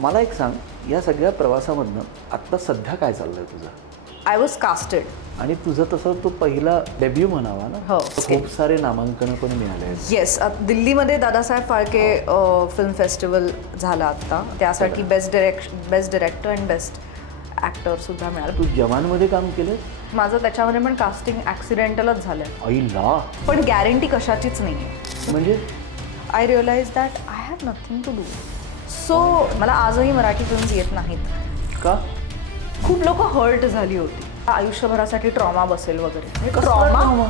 मला एक सांग, या सगळ्या प्रवासामधनं आत्ता सध्या काय चाललंय तुझं? I was casted. आणि तुझं तसं तो पहिला डेब्यू म्हणावा ना. हो. खूप सारे नामांकन पण मिळाले आहेत. येस, दिल्लीमध्ये दादासाहेब फाळके फिल्म फेस्टिवल झाला आत्ता. त्यासाठी best director and best actor सुद्धा मिळाला. तू जवानमध्ये काम केलं? माझं त्याच्यामध्ये पण कास्टिंग ॲक्सिडेंटलच झालं. आईला. पण गॅरंटी कशाचीच नाही आहे. म्हणजे I realise that I have nothing to do. So मला आजही मराठी फिल्म्स येत नाहीत. का? खूप लोक हर्ट झाली होती. आयुष्यभरासाठी ट्रॉमा बसेल वगैरे. कसला trauma trauma?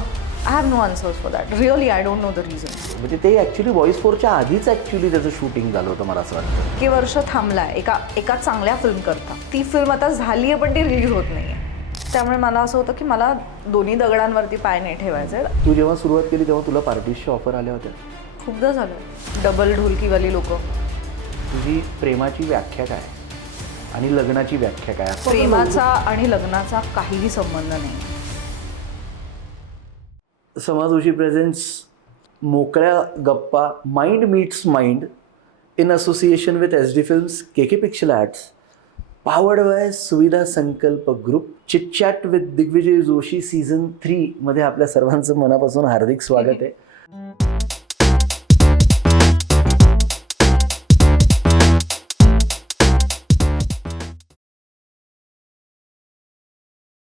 I have no answers for that. Really I don't know the reason. म्हणजे ते ॲक्च्युली व्हॉइस फोरच्या आधीच ॲक्च्युली त्याचं शूटिंग झालं होतं मला असं वाटतं. इतके वर्ष थांबलाय एका चांगल्या फिल्म करता. ती फिल्म आता झाली आहे पण ती रिलीज होत नाही आहे. त्यामुळे मला असं होतं की मला दोन्ही दगडांवरती पाय नाही ठेवायचे. तू जेव्हा सुरुवात केली तेव्हा तुला पार्टीजच्या ऑफर आल्या होत्या? खूपदा झालं. डबल ढोलकीवाली लोक. तुझी प्रेमाची व्याख्या काय आणि लग्नाची व्याख्या काय? प्रेमाचा आणि लग्नाचा काहीही संबंध नाही. समाजोशी presents Moklya Gappa mind meets mind in association with SD films, KK picture arts, powered by Suvidha Sankalp group, chitchat with Digvijay Joshi season 3 मध्ये आपल्या सर्वांचं मनापासून हार्दिक स्वागत आहे.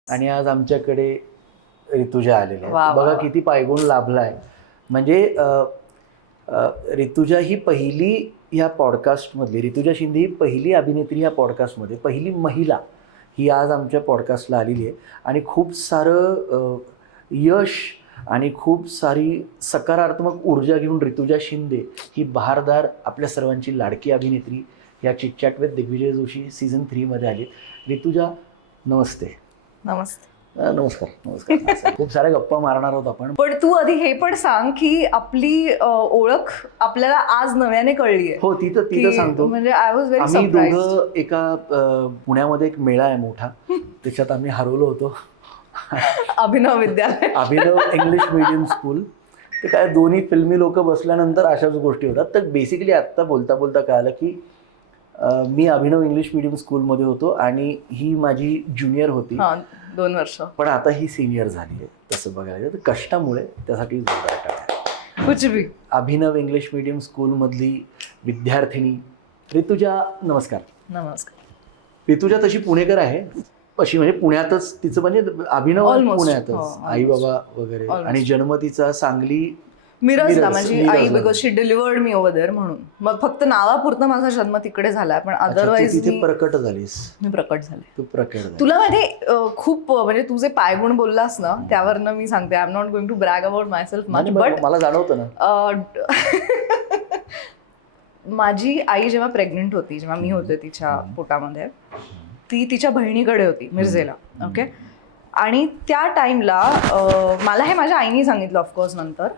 आणि आज आमच्याकडे ऋतुजा आलेली आहे. वा, वा, बघा वा. किती पायगुण लाभलाय. म्हणजे ऋतुजा ही पहिली ह्या पॉडकास्टमधली, ऋतुजा शिंदे ही पहिली अभिनेत्री ह्या पॉडकास्टमध्ये, पहिली महिला ही आज आमच्या पॉडकास्टला आलेली आहे. आणि खूप सारं यश आणि खूप सारी सकारात्मक ऊर्जा घेऊन ऋतुजा शिंदे ही बहारदार आपल्या सर्वांची लाडकी अभिनेत्री या chitchat with Digvijay Joshi season 3 मध्ये आली. ऋतुजा नमस्ते. नमस्ते. नमस्कार. नमस्कार. खूप साऱ्या गप्पा मारणार आहोत आपण. पण तू आधी हे पण सांग की आपली ओळख आपल्याला आज नव्याने कळली आहे. हो, ती तर सांगतो. म्हणजे आय वॉज व्हेरी आम्ही सरप्राइज्ड. दोघं एका पुण्यामध्ये एक मेळा आहे मोठा, त्याच्यात आम्ही हरवलो होतो. अभिनव विद्यालय. अभिनव इंग्लिश मीडियम स्कूल. ते काय दोन्ही फिल्मी लोक बसल्यानंतर अशाच गोष्टी होतात. तर बेसिकली आत्ता बोलता बोलता कळालं की मी अभिनव इंग्लिश मीडियम स्कूलमध्ये होतो आणि ही माझी ज्युनियर होती. 2 वर्ष. पण आता ही सिनियर झाली आहे. तसं बघायला गेलं तर कष्टामुळे त्यासाठी जोरदार टाळ्या. कुछ भी. अभिनव इंग्लिश मीडियम स्कूलमधली विद्यार्थिनी ऋतुजा, नमस्कार. नमस्कार. ऋतुजा तशी पुणेकर आहे, अशी म्हणजे पुण्यातच तिचं म्हणजे अभिनव Almost. पुण्यातच, हो, आई बाबा वगैरे. Almost. आणि जन्म तिचा सांगली मिरजला. माझी आई मिरजला. Because she delivered me over there म्हणून. मग फक्त नावापुरतं माझा जन्म तिकडे झालाय पण अच्छा, तू अदरवाईज तिथे प्रकट झालीस. मी प्रकट झाले. तू प्रकट झाली. तुला माहिती खूप म्हणजे तू जे पायगुण बोललास ना त्यावरनं मी सांगते. I am not going to brag about my self much, but मला जाणवतं ना. माझी आई जेव्हा प्रेग्नेंट होती, जेव्हा मी होते तिच्या पोटामध्ये, ती तिच्या बहिणीकडे होती मिरजेला. ओके. आणि त्या टाइमला मला हे माझ्या आईने सांगितलं ऑफकोर्स नंतर,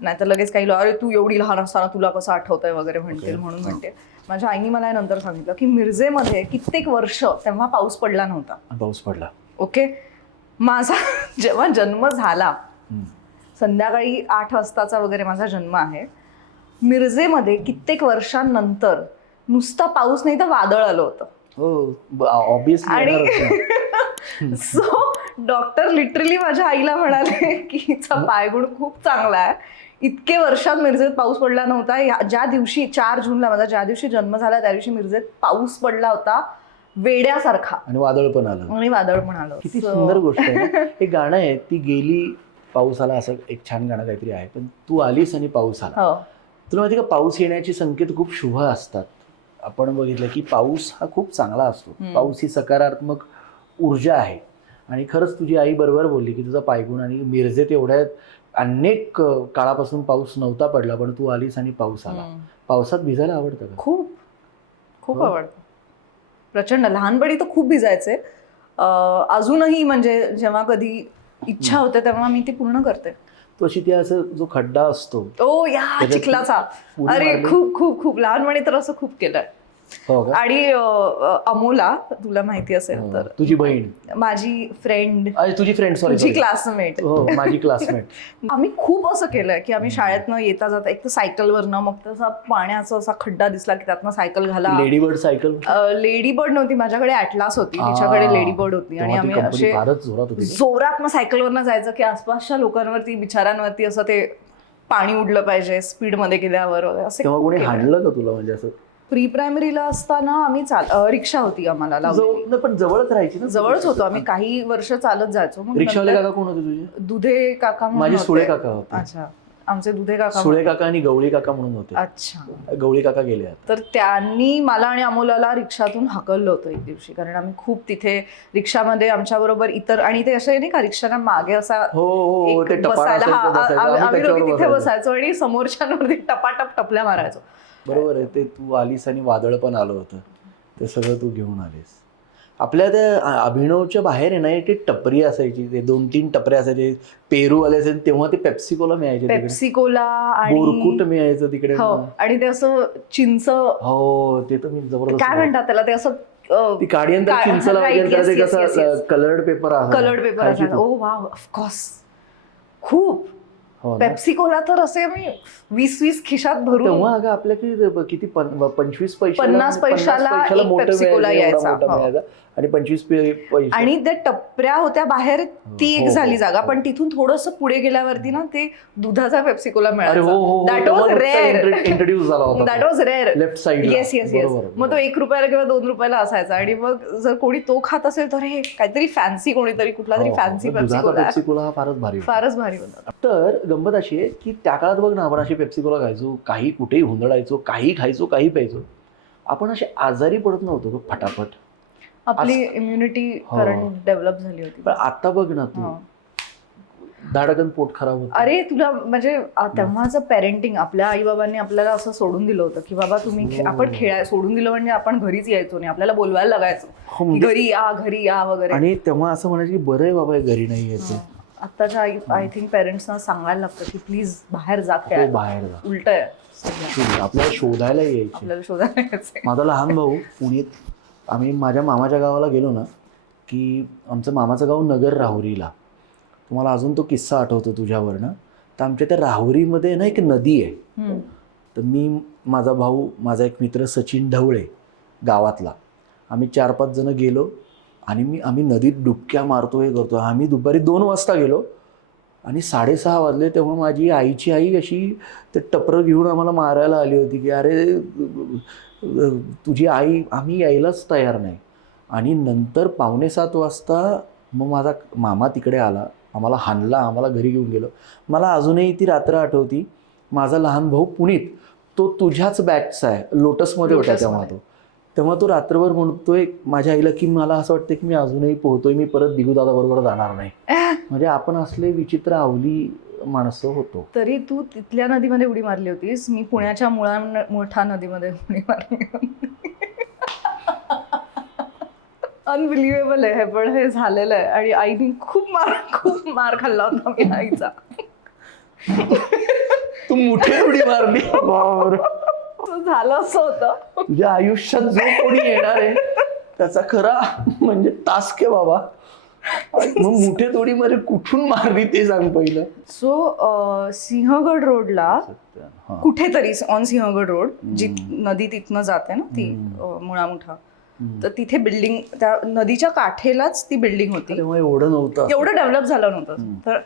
नाहीतर लगेच काही अरे तू एवढी लहान असताना तुला कसं आठवतंय वगैरे म्हणतील म्हणून म्हणते. माझ्या आईने मला नंतर सांगितलं की मिरजेमध्ये कित्येक वर्ष तेव्हा पाऊस पडला नव्हता. पाऊस पडला. ओके. माझा जेव्हा जन्म झाला, संध्याकाळी 8 वाजताचा वगैरे माझा जन्म आहे. मिरजेमध्ये कित्येक वर्षांनंतर नुसता पाऊस नाही तर वादळ आलं होतं. हो, ऑब्विसली. आणि सो डॉक्टर लिटरली माझ्या आईला म्हणाले की हिचा पायगुण खूप चांगला आहे. इतके वर्षात मिरजेत पाऊस पडला नव्हता. ज्या दिवशी 4 जूनला माझा ज्या दिवशी जन्म झाला त्या दिवशी मिरजेत पाऊस पडला होता वेड्यासारखा. आणि वादळ पण आलं. आणि वादळ पण आलं. किती सुंदर गोष्ट आहे. एक गाणं आहे, ती गेली पाऊस आला, असं एक छान गाणं काहीतरी आहे. पण तू आलीस आणि पाऊस आला. हो. तुला माहिती का, पाऊस येण्याचे संकेत खूप शुभ असतात. आपण बघितलं की पाऊस हा खूप चांगला असतो. पाऊस ही सकारात्मक ऊर्जा आहे. आणि खरंच तुझी आई बरोबर बोलली की तुझा पायगुण, आणि मिरजेत एवढ्या अनेक काळापासून पाऊस नव्हता पडला, पण तू आलीस आणि पाऊस आला. पावसात भिजायला आवडतं का? खूप खूप आवडतं. प्रचंड. लहानपणी तर खूप भिजायचे. अजूनही म्हणजे जेव्हा कधी इच्छा होते तेव्हा मी ती पूर्ण करते. तो अशी ती असं जो खड्डा असतो ओ या चिखलाचा, अरे खूप खूप खूप लहानपणी तर असं खूप केलंय. हो का? आणि अमोला तुला माहिती असेल तर तुझी बहीण, माझी फ्रेंड, तुझी फ्रेंड, तुझी सॉरी, क्लासमेट. हो माझी क्लासमेट. आम्ही खूप असं केलंय की आम्ही शाळेतनं येता जाता एक तर सायकलवरनं, मग तसा पाण्याचा असा खड्डा दिसला की त्यातनं सायकल घाला. Lady bird cycle. Lady bird नव्हती माझ्याकडे, ॲटलास होती, तिच्याकडे लेडी बर्ड होती. आणि आम्ही असे फारच जोरात होती. जोरात मग सायकलवरनं जायचं की आसपासच्या लोकांवरती, बिचारांवरती असं ते पाणी उडलं पाहिजे स्पीडमध्ये गेल्यावर वगैरे. असं तेव्हा कोणी हाणलं का तुला म्हणजे असं? प्री प्रायमरीला असताना आम्ही रिक्षा होती आम्हाला लावलेली. पण जवळच राहायची ना? जवळच होतो आम्ही, काही वर्ष चालत जायचो. मग रिक्षावाले नंतर काका कोण होते तुझे? दुधे काका म्हणून माझे होते. सुळे काका होते. अच्छा, आमचे दुधे काका. सुळे काका आणि गवळी काका म्हणून होते. अच्छा, गवळी काका गेले आता. तर त्यांनी मला आणि अमोलाला रिक्षातून हाकललं होतं एक दिवशी, कारण आम्ही खूप तिथे रिक्षामध्ये आमच्या बरोबर इतर, आणि ते असे नाही का रिक्षाना मागे असा हो एक ते टपार बसायला, असायचं, बसायचं. आम्ही दोघी त्याच्यावर तिथे बसायचो. बसायचो आणि समोरच्यांवरती टपाटप टपल्या मारायचो. बरोबर आहे. ते तू आलीस आणि वादळ पण आलं होतं, ते सगळं तू घेऊन आलीस. आपल्या त्या अभिनवच्या बाहेर आहे ना, ते टपरी असायची, ते 2-3 टपऱ्या असायचे. पेरू आले असेल तेव्हा ते पेप्सिकोला मिळायचे, पेप्सिकोला आणि बोरकुट मिळायचं तिकडे. हो, आणि ते असं चिंच, हो ते तर मी जबरदस्त. काय म्हणतात त्याला, ते असं ती काढीनंतर चिंचला वगैरे ते कसं कलर्ड पेपर असायचा. ओ वाव, ऑफकोर्स खूप. पेप्सिकोला तर असे आम्ही 20-20 खिशात भरून. तेव्हा अगं आपल्याकडे किती 25 पैसे, 50 पैशाला एक पेप्सिकोला यायचा. आणि 25 पैसे. आणि त्या टपऱ्या होत्या बाहेर, ती एक झाली जागा. पण तिथून थोडंसं पुढे गेल्यावरती ना ते दुधाचा पेप्सिकोला मिळायचा. That was rare. इंट्रोड्यूस झाला होता. That was rare. Left side. Yes yes yes. मग तो 1 रुपयाला किंवा 2 रुपयाला असायचा. आणि मग जर कोणी तो खात असेल तर हे काहीतरी फॅन्सी, कोणीतरी कुठला तरी फॅन्सी पेप्सिकोला हा फारच भारी होता. तर गंमत अशी आहे की त्या काळात बघ ना, आपण अशी पेप्सिकोला खायचो, काही कुठेही हुंदडायचो, काही खायचो, काही प्यायचो. आपण असे आजारी पडत नव्हतो फटाफट. आपली इम्युनिटी करंट डेव्हलप झाली होती. पण आता बघ ना तू, धाडकन पोट खराब होतं. अरे तुला म्हणजे तेव्हाचं पेरेंटिंग, आपल्या आई बाबांनी आपल्याला असं सोडून दिलं होतं की बाबा तुम्ही, आपण सोडून दिलं म्हणजे आपण घरीच यायचो नाही, आपल्याला बोलवायला लागायचं घरी या वगैरे. आणि तेव्हा असं म्हणायचं की बरं आहे बाबा घरी नाही यायचं. आत्ताच्या आय थिंक पेरेंट्सना सांगायला लागतं की प्लीज बाहेर जा, बाहेर जा. उलट आहे, आपल्याला शोधायला यायचे. माझा लहान भाऊ पुण्यात, आम्ही माझ्या मामाच्या गावाला गेलो ना की, आमचं मामाचं गाव नगर राहुरीला, तुम्हाला अजून तो किस्सा आठवतो तुझ्यावरनं. तर आमच्या त्या राहुरीमध्ये ना एक नदी आहे. तर मी, माझा भाऊ, माझा एक मित्र सचिन ढवळे गावातला, आम्ही 4-5 जण गेलो आणि आम्ही नदीत डुबक्या मारतो, हे करतो. आम्ही दुपारी 2 वाजता गेलो आणि 6:30 वाजले तेव्हा माझी आईची आई अशी ते टपरं घेऊन आम्हाला मारायला आली होती की अरे तुझी आई, आम्ही यायलाच तयार नाही. आणि नंतर 6:45 वाजता मग माझा मामा तिकडे आला, आम्हाला हाणला, आम्हाला घरी घेऊन गेलो. मला अजूनही ती रात्र आठवती. माझा लहान भाऊ पुनीत, तो तुझ्याच बॅचचा आहे, लोटसमध्ये होता तेव्हा तो रात्रभर म्हणतोय माझ्या आईला की मला असं वाटतं की मी अजूनही पोहतोय, मी परत दिगू दादा बरोबर जाणार नाही. म्हणजे आपण असले विचित्र आवली माणसं होतो. तरी तू तिथल्या नदीमध्ये उडी मारली होतीस, मी पुण्याच्या मोठा नदीमध्ये उडी मारली होती. अनबिलिव्हेबल आहे, पण हे झालेलं आहे. आणि आईने खूप मार खाल्ला होता मी आईचा. तू मोठी उडी मारली. झालं असं होतं. तुझ्या आयुष्यात जो कोणी येणार आहे त्याचा खरा म्हणजे टास्क आहे बाबा. मग मोठ्या तोडीमध्ये कुठून मारली ते सांग पहिलं. सो सिंहगड रोडला कुठेतरी, ऑन सिंहगड रोड, जी नदी तिथनं जाते ना ती मुळामुठा, तर तिथे बिल्डिंग, त्या नदीच्या काठेलाच ती बिल्डिंग होती. एवढं नव्हतं, एवढं डेव्हलप झालं नव्हतं. तर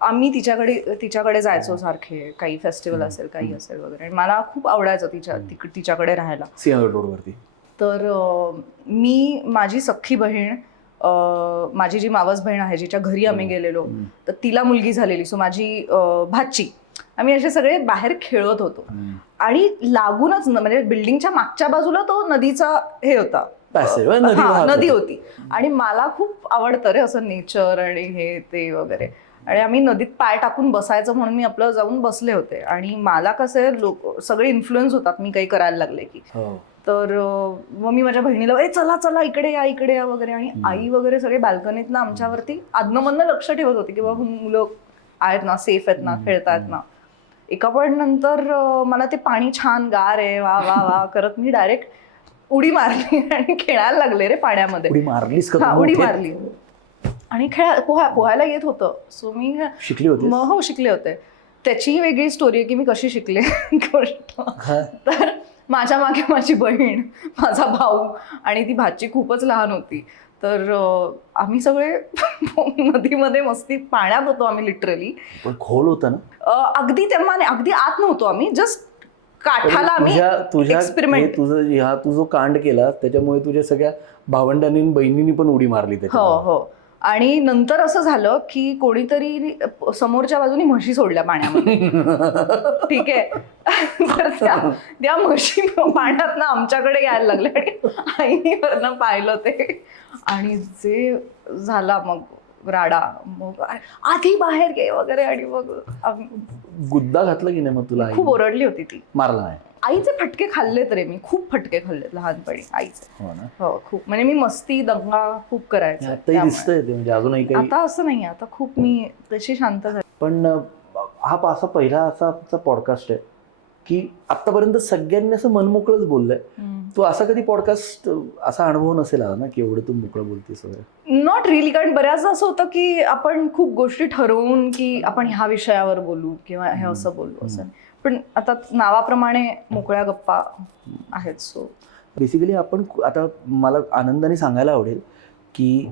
आम्ही तिच्याकडे जायचो सारखे, काही फेस्टिवल असेल, काही असेल वगैरे. आणि मला खूप आवडायचं तिच्याकडे राहायला, सिंहगड रोडवरती. तर मी, माझी सख्खी बहीण, माझी जी मावस बहीण आहे जिच्या घरी आम्ही गेलेलो, तर तिला मुलगी झालेली, सो माझी भाची, आम्ही असे सगळे बाहेर खेळत होतो. आणि लागूनच म्हणजे बिल्डिंगच्या मागच्या बाजूला तो नदीचा हे होता, नदी होती. आणि मला खूप आवडतं रे असं नेचर आणि हे ते वगैरे. आणि आम्ही नदीत पाय टाकून बसायचं म्हणून मी आपलं जाऊन बसले होते. आणि मला कसे लोक सगळे इन्फ्लुएन्स होतात मी काही करायला लागले की. तर मग मी माझ्या बहिणीला चला चला इकडे या वगैरे. आणि आई वगैरे सगळे बाल्कनीतनं आमच्यावरती आदनमधनं लक्ष ठेवत होते की बाबा मुलं आहेत ना, सेफ आहेत ना, खेळतायत ना. एका पॉईंट नंतर मला ते पाणी छान गार आहे, वा वा वा करत मी डायरेक्ट उडी मारली आणि खेळायला लागले रे पाण्यामध्ये. उडी मारलीस का हा तू? उडी मारली आणि पोहायला येत होतं. सो मी शिकली होती? हो शिकले होते. त्याचीही वेगळी स्टोरी आहे की मी कशी शिकले गोष्ट. तर माझ्या मागे माझी बहीण, माझा भाऊ आणि ती भाची खूपच लहान होती. तर आम्ही सगळे नदीमध्ये मस्ती पाण्यात होतो आम्ही लिटरली. पण खोल होतं ना? अगदी तेव्हा नाही, अगदी आत नव्हतो आम्ही, जस्ट काठाला आम्ही एक्सपेरिमेंट. तू जो कांड केला त्याच्यामुळे तुझ्या सगळ्या भावंडांनी आणि बहिणींनी पण उडी मारली हो त्याच्यात. हो. आणि नंतर असं झालं की कोणीतरी समोरच्या बाजूनी म्हशी सोडल्या पाण्यामध्ये. ठीक आहे. तर त्या म्हशी पाण्यात ना आमच्याकडे यायला लागल्या आणि आईने वरनं पाहिलं ते आणि जे झाला मग राडा, मग आधी बाहेर गे वगैरे. आणि मग गुद्दा घातला की नाही मग तुला? खूप ओरडली होती ती. मारला नाही? आईचे फटके खाल्लेत रे मी, खूप फटके खाल्लेत लहानपणी आईचे. हो ना? हो खूप. म्हणजे मी मस्ती दंगा खूप करायचे. आताही दिसतंय ते, म्हणजे अजूनही काही? आता असं नाही, आता खूप मी तशी शांत झाली. पण हा असा पहिला असा पॉडकास्ट आहे की आतापर्यंत सगळ्यांनी असं मनमोकळंच बोललंय. तू असा कधी पॉडकास्ट असा अनुभव नसेल आला ना की एवढं तू मोकळं बोलतेस वगैरे? Not really. कारण बऱ्याचदा असं होतं की आपण खूप गोष्टी ठरवून की आपण ह्या विषयावर बोलू किंवा हे असं बोलू असं. पण आता नावाप्रमाणे मोकळ्या गप्पा आहेत. सो बेसिकली आपण आता मला आनंदाने सांगायला आवडेल की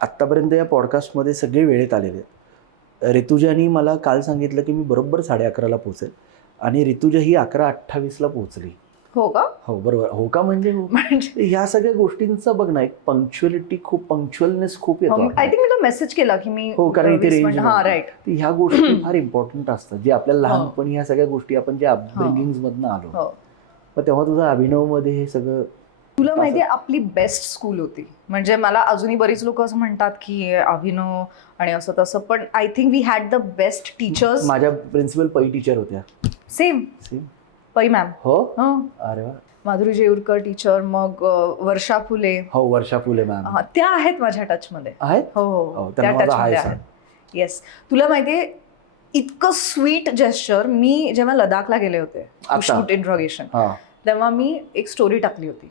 आत्तापर्यंत या पॉडकास्टमध्ये सगळे वेळेत आलेले आहेत. ऋतुजानी मला काल सांगितलं की मी बरोबर 11:30ला पोहोचेल आणि ऋतुजा ही 11:28ला पोहोचली. हो का? हो बरोबर. हो का म्हणजे ह्या सगळ्या गोष्टींचा बघ ना, एक पंक्च्युअलिटी खूप, पंक्च्युअलनेस खूप येतो. आय थिंक मी तो मेसेज केला की मी हो, कारण इथे रेंज. हा राईट. ह्या गोष्टी फार इम्पॉर्टंट असतात, जे आपल्याला लहानपणी ह्या सगळ्या गोष्टी आपण ज्या अपब्रिंगिंग मधनं आलो, मग तेव्हा तुझा अभिनवमध्ये हे सगळं. तुला माहितीये आपली बेस्ट स्कूल होती. म्हणजे मला अजूनही बरीच लोक असं म्हणतात की अभिनव आणि असं तसं, पण I think we had the best teachers. माझ्या प्रिन्सिपल पै टीचर होत्या. Same Pai ma'am. हो. अरे वा. माधुरी जेऊरकर टीचर, मग वर्षा फुले. हो, वर्षा फुले मॅम. त्या आहेत माझ्या टचमध्ये. आहेत? हो हो, त्या टचमध्ये आहेत. येस. तुला माहितीये इतकं स्वीट जेस्चर, मी जेव्हा लडाखला गेले होते शूट इंट्रोगेशन, तेव्हा मी एक स्टोरी टाकली होती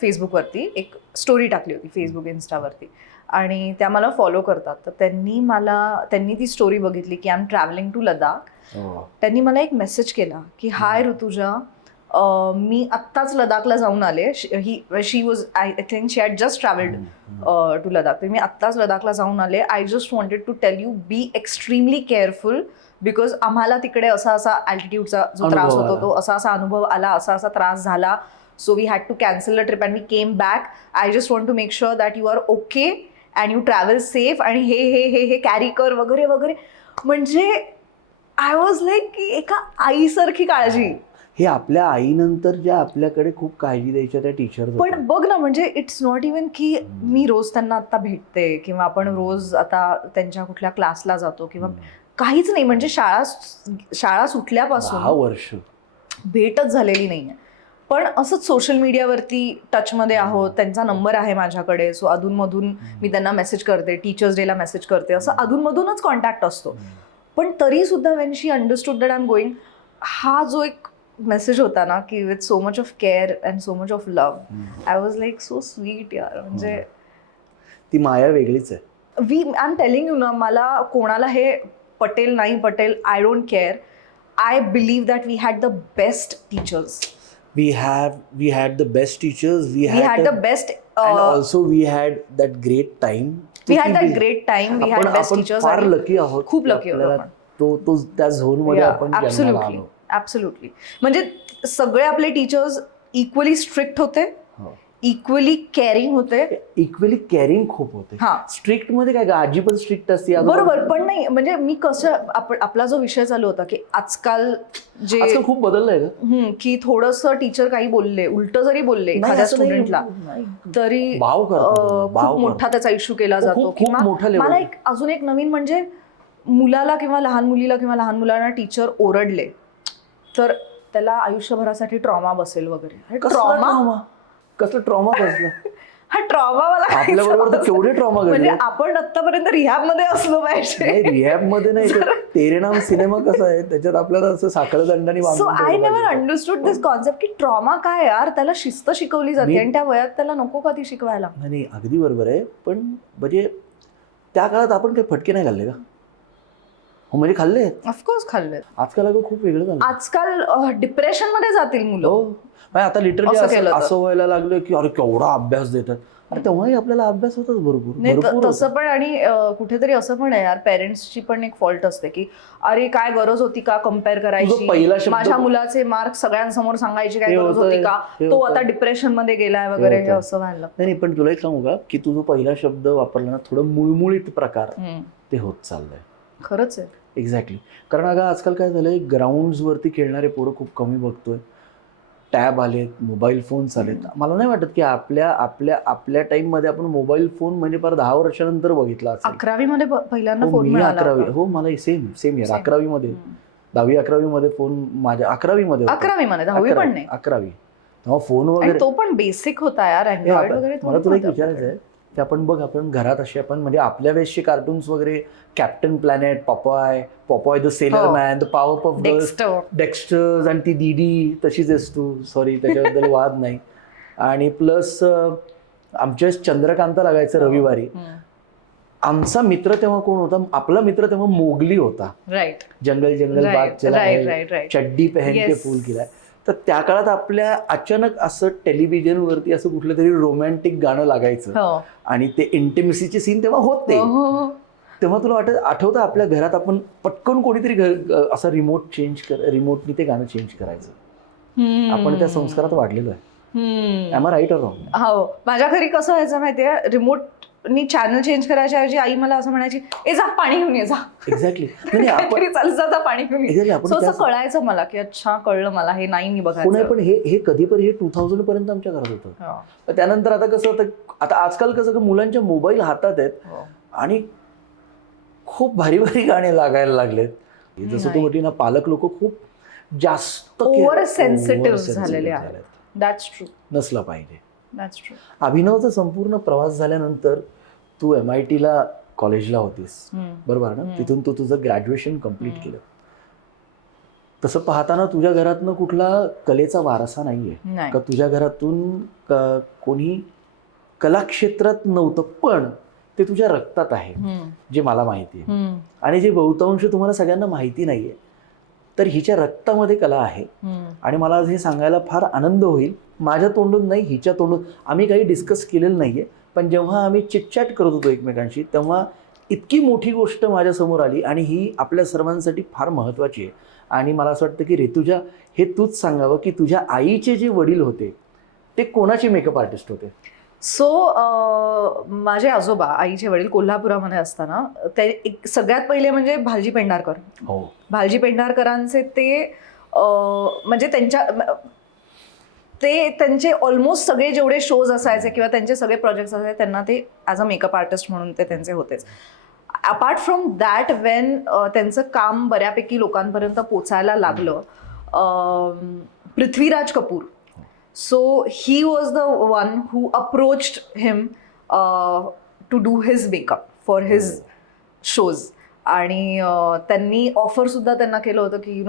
फेसबुकवरती. एक स्टोरी टाकली होती फेसबुक इन्स्टावरती आणि त्या मला फॉलो करतात. तर त्यांनी ती स्टोरी बघितली की I am travelling to Ladakh. त्यांनी मला एक मेसेज केला की हाय ऋतुजा, मी आत्ताच लडाखला जाऊन आले. She was I think she had just travelled to Ladakh. तर मी आत्ताच लडाखला जाऊन आले. I just wanted to tell you be extremely careful because आम्हाला तिकडे असा अल्टिट्यूडचा जो त्रास होतो तो असा अनुभव आला, असा त्रास झाला. So we had to cancel the trip and we came back. I just want to make sure that you are okay and you travel safe. आणि हे कॅरी कर वगैरे वगैरे. म्हणजे आय वॉज लाईक की एका आईसारखी काळजी. हे आपल्या आईनंतर ज्या आपल्याकडे खूप काळजी द्यायच्या त्या टीचर. पण बघ ना, म्हणजे इट्स नॉट इवन की मी रोज त्यांना आता भेटते किंवा आपण रोज आता त्यांच्या कुठल्या क्लासला जातो किंवा काहीच नाही. म्हणजे शाळा सुटल्यापासून 10 वर्ष भेटच झालेली नाहीये. पण असंच सोशल मीडियावरती टचमध्ये आहोत. त्यांचा नंबर आहे माझ्याकडे. सो अधूनमधून मी त्यांना मेसेज करते, टीचर्स डेला मेसेज करते, असं अधूनमधूनच कॉन्टॅक्ट असतो. पण तरी सुद्धा Wien she understood that I am going, हा जो एक मेसेज होता ना की with so much of care and so much of love, I was like so sweet यार. म्हणजे ती माया वेगळीच आहे. आय एम टेलिंग यू ना, मला कोणाला हे पटेल नाही पटेल, I don't care. I believe that we had the best teachers. We had the best teachers. We had the best and also we had that great time. We had that great time. We had best teachers. फार lucky आहोत. खूप lucky आहोत आपण. तो त्या zone मध्ये आपण जन्माला आलो. ऍब्सोल्युटली. म्हणजे सगळे आपले टीचर्स इक्वली स्ट्रिक्ट होते, इक्वली केअरिंग होते. इक्वली केअरिंग खूप होते. स्ट्रिक्ट मध्ये काय, आजी पण स्ट्रिक्ट असते. बरोबर. पण नाही म्हणजे मी कसं, आपला जो विषय चालू होता की आजकाल खूप बदललंय का, की थोडंसं टीचर काही बोलले, उलट जरी बोलले एखाद्या स्टुडंटला तरी खूप मोठा त्याचा इश्यू केला जातो. किंवा मला अजून एक नवीन म्हणजे मुलाला किंवा लहान मुलीला किंवा लहान मुलांना टीचर ओरडले तर त्याला आयुष्यभरासाठी ट्रॉमा बसेल वगैरे. कसला ट्रॉमा बसला? हा ट्रॉमा मला काही आपल्या बरोबर तर समजत केवढे ट्रॉमा म्हणजे घडले. आपण आतापर्यंत रिहॅब मध्ये असलो पाहिजे. नाही रिहॅब मध्ये नाही तर तेरे नाम सिनेमा कसा आहे त्याच्यात आपल्याला असं साखळदंडाने सो बांधून आय ठेवलं नेव्हर पाहिजे. अंडरस्टूड दिस कॉन्सेप्ट की ट्रॉमा काय यार, त्याला शिस्त शिकवली जाते आणि त्या वयात त्याला नको का ती शिकवायला. नाही अगदी बरोबर आहे, पण म्हणजे त्या काळात आपण काही फटके नाही खाल्ले का? हो म्हणजे खाल्ले. ऑफकोर्स खाल्ले. आजकाल अगं खूप वेगळं झालं. आजकाल डिप्रेशन मध्ये जातील मुलं. हो म्हणजे आता लिटरली असं केलं तर. असं व्हायला लागलं की अरे केवढा अभ्यास देतात. अरे तेव्हाही आपल्याला अभ्यास होताच भरपूर नाही भरपूर तसं होता. पण आणि कुठेतरी असं पण आहे यार, पेरेंट्सची पण एक फॉल्ट असते की अरे काय गरज होती का कम्पेअर पहिला करायची, शब्द- माझ्या मुलाचे मार्क सगळ्यांसमोर सांगायची काय हे गरज होती का, हे तो होतंय. आता डिप्रेशन मध्ये गेलाय वगैरे, हे होतंय. असं व्हायला लागतं. नाही पण तुला एक सांगू का की तू जो पहिला शब्द वापरला ना थोडं मुळमुळीत प्रकार ते होत चाललंय. खरंच आहे. एक्झॅक्टली. कारण अगं आजकाल काय झालंय, ग्राउंड्सवरती खेळणारे पोरं खूप कमी बघतोय. टॅब आलेत, मोबाईल फोन्स आलेत. मला नाही वाटत की आपल्या टाइममध्ये आपण मोबाईल फोन म्हणजे फार 10 वर्षानंतर बघितला असेल. 11वी मध्ये पहिल्यांदा हो, फोन मी मिळाला 11वी. होता. हो मला सेम इयर. Same. 11वी मध्ये 10वी 11वी मध्ये फोन माझ्या 11वी मध्ये होता. 11वी मध्ये, 10वी पण नाही. 11वी. तेव्हा फोन आणि वगैरे तो पण बेसिक होता यार, हे अँड्रॉइड वगैरे मला थोडी तुला एक होतं विचारायचं आहे की आपण घरात असे आपण म्हणजे आपल्या वेळेसचे कार्टून्स वगैरे Captain Planet, Popeye the sailor हो. Man, the power of Dexter. Dexter's आणि ती डीडी तशीच आहेस तू. सॉरी त्याच्याबद्दल वाद नाही. आणि प्लस आमच्या चंद्रकांता लागायचं रविवारी. आमचा मित्र तेव्हा कोण होता? आपला मित्र तेव्हा मोगली होता. राईट. जंगल जंगल बाग राईट चला है, राईट राईट. चड्डी पहन के Yes. फूल खिलाय. तर त्या काळात आपल्या अचानक असं टेलिव्हिजनवरती असं कुठलं तरी रोमॅन्टिक गाणं लागायचं हो आणि ते इंटिमेसीचे सीन तेव्हा होते. हो. तेव्हा तुला आठवतं आपल्या घरात आपण पटकन कोणीतरी असा रिमोटनी ते गाणं चेंज करायचं. आपण त्या संस्कारात वाढलेलो आहे. Am I right or wrong? हो, माझ्या घरी कसं व्हायचं माहितीये, रिमोटनी चॅनल चेंज करायच्या ऐवजी आई मला असं म्हणायची, ए जा पाणी घेऊन ये जा. एक्झॅक्टली. नाही आपण काहीतरी चाल जा पाणी घेऊन ये. Exactly, आपण So असं त्याच- कळायचं मला की अच्छा कळलं मला, हे नाही मी पुन्हा बघायचं. पण हे कधी पण हे 2000 पर्यंत आमच्या घरात होतं. हो, पण त्यानंतर आता कसं होतं, आता आजकाल कसं की मुलांच्या मोबाईल हातात आहेत हो. आणि खूप भारी भारी गाणे लागायला लागलेत. जसं तू म्हटली ना, पालक लोक खूप जास्त Over sensitive झालेले आहेत. That's true. नसलं पाहिजे. That's true. अभिनवचा संपूर्ण प्रवास झाल्यानंतर तू MIT ला कॉलेजला होतीस, बरोबर ना? तिथून तू तुझं ग्रॅज्युएशन कम्प्लीट केलं. तसं पाहताना तुझ्या घरातनं कुठला कलेचा वारसा नाहीये नाही. का? तुझ्या घरातून कोणी कलाक्षेत्रात नव्हतं, पण ते तुझ्या रक्तात आहे, जे मला माहिती आहे आणि जे बहुतांश तुम्हाला सगळ्यांना माहिती नाहीये. तर हिच्या रक्तामध्ये कला आहे आणि मला आज हे सांगायला फार आनंद होईल. माझ्या तोंडून नाही, हिच्या तोंडून. आम्ही काही डिस्कस केलेलं नाहीये, पण जेव्हा आम्ही चिटचॅट करत होतो एकमेकांशी तेव्हा इतकी मोठी गोष्ट माझ्यासमोर आली आणि ही आपल्या सर्वांसाठी फार महत्त्वाची आहे. आणि मला असं वाटतं की ऋतुजा, हे तूच सांगावं की तुझ्या आईचे जे वडील होते ते कोणाचे मेकअप आर्टिस्ट होते? सो माझे आजोबा, आईचे वडील कोल्हापुरामध्ये असताना ते सगळ्यात पहिले म्हणजे भालजी पेंढारकर. हो. भालजी पेंढारकरांचे ते म्हणजे त्यांचे ऑलमोस्ट सगळे जेवढे शोज असायचे किंवा त्यांचे सगळे प्रोजेक्ट्स असायचे त्यांना ते ॲज अ मेकअप आर्टिस्ट म्हणून ते त्यांचे होतेच. अपार्ट फ्रॉम दॅट, वेन त्यांचं काम बऱ्यापैकी लोकांपर्यंत पोचायला लागलं, Prithviraj Kapoor. So he was the one who approached him to do his makeup for his shows. आणि त्यांनी ऑफर सुद्धा त्यांना केलं होतं की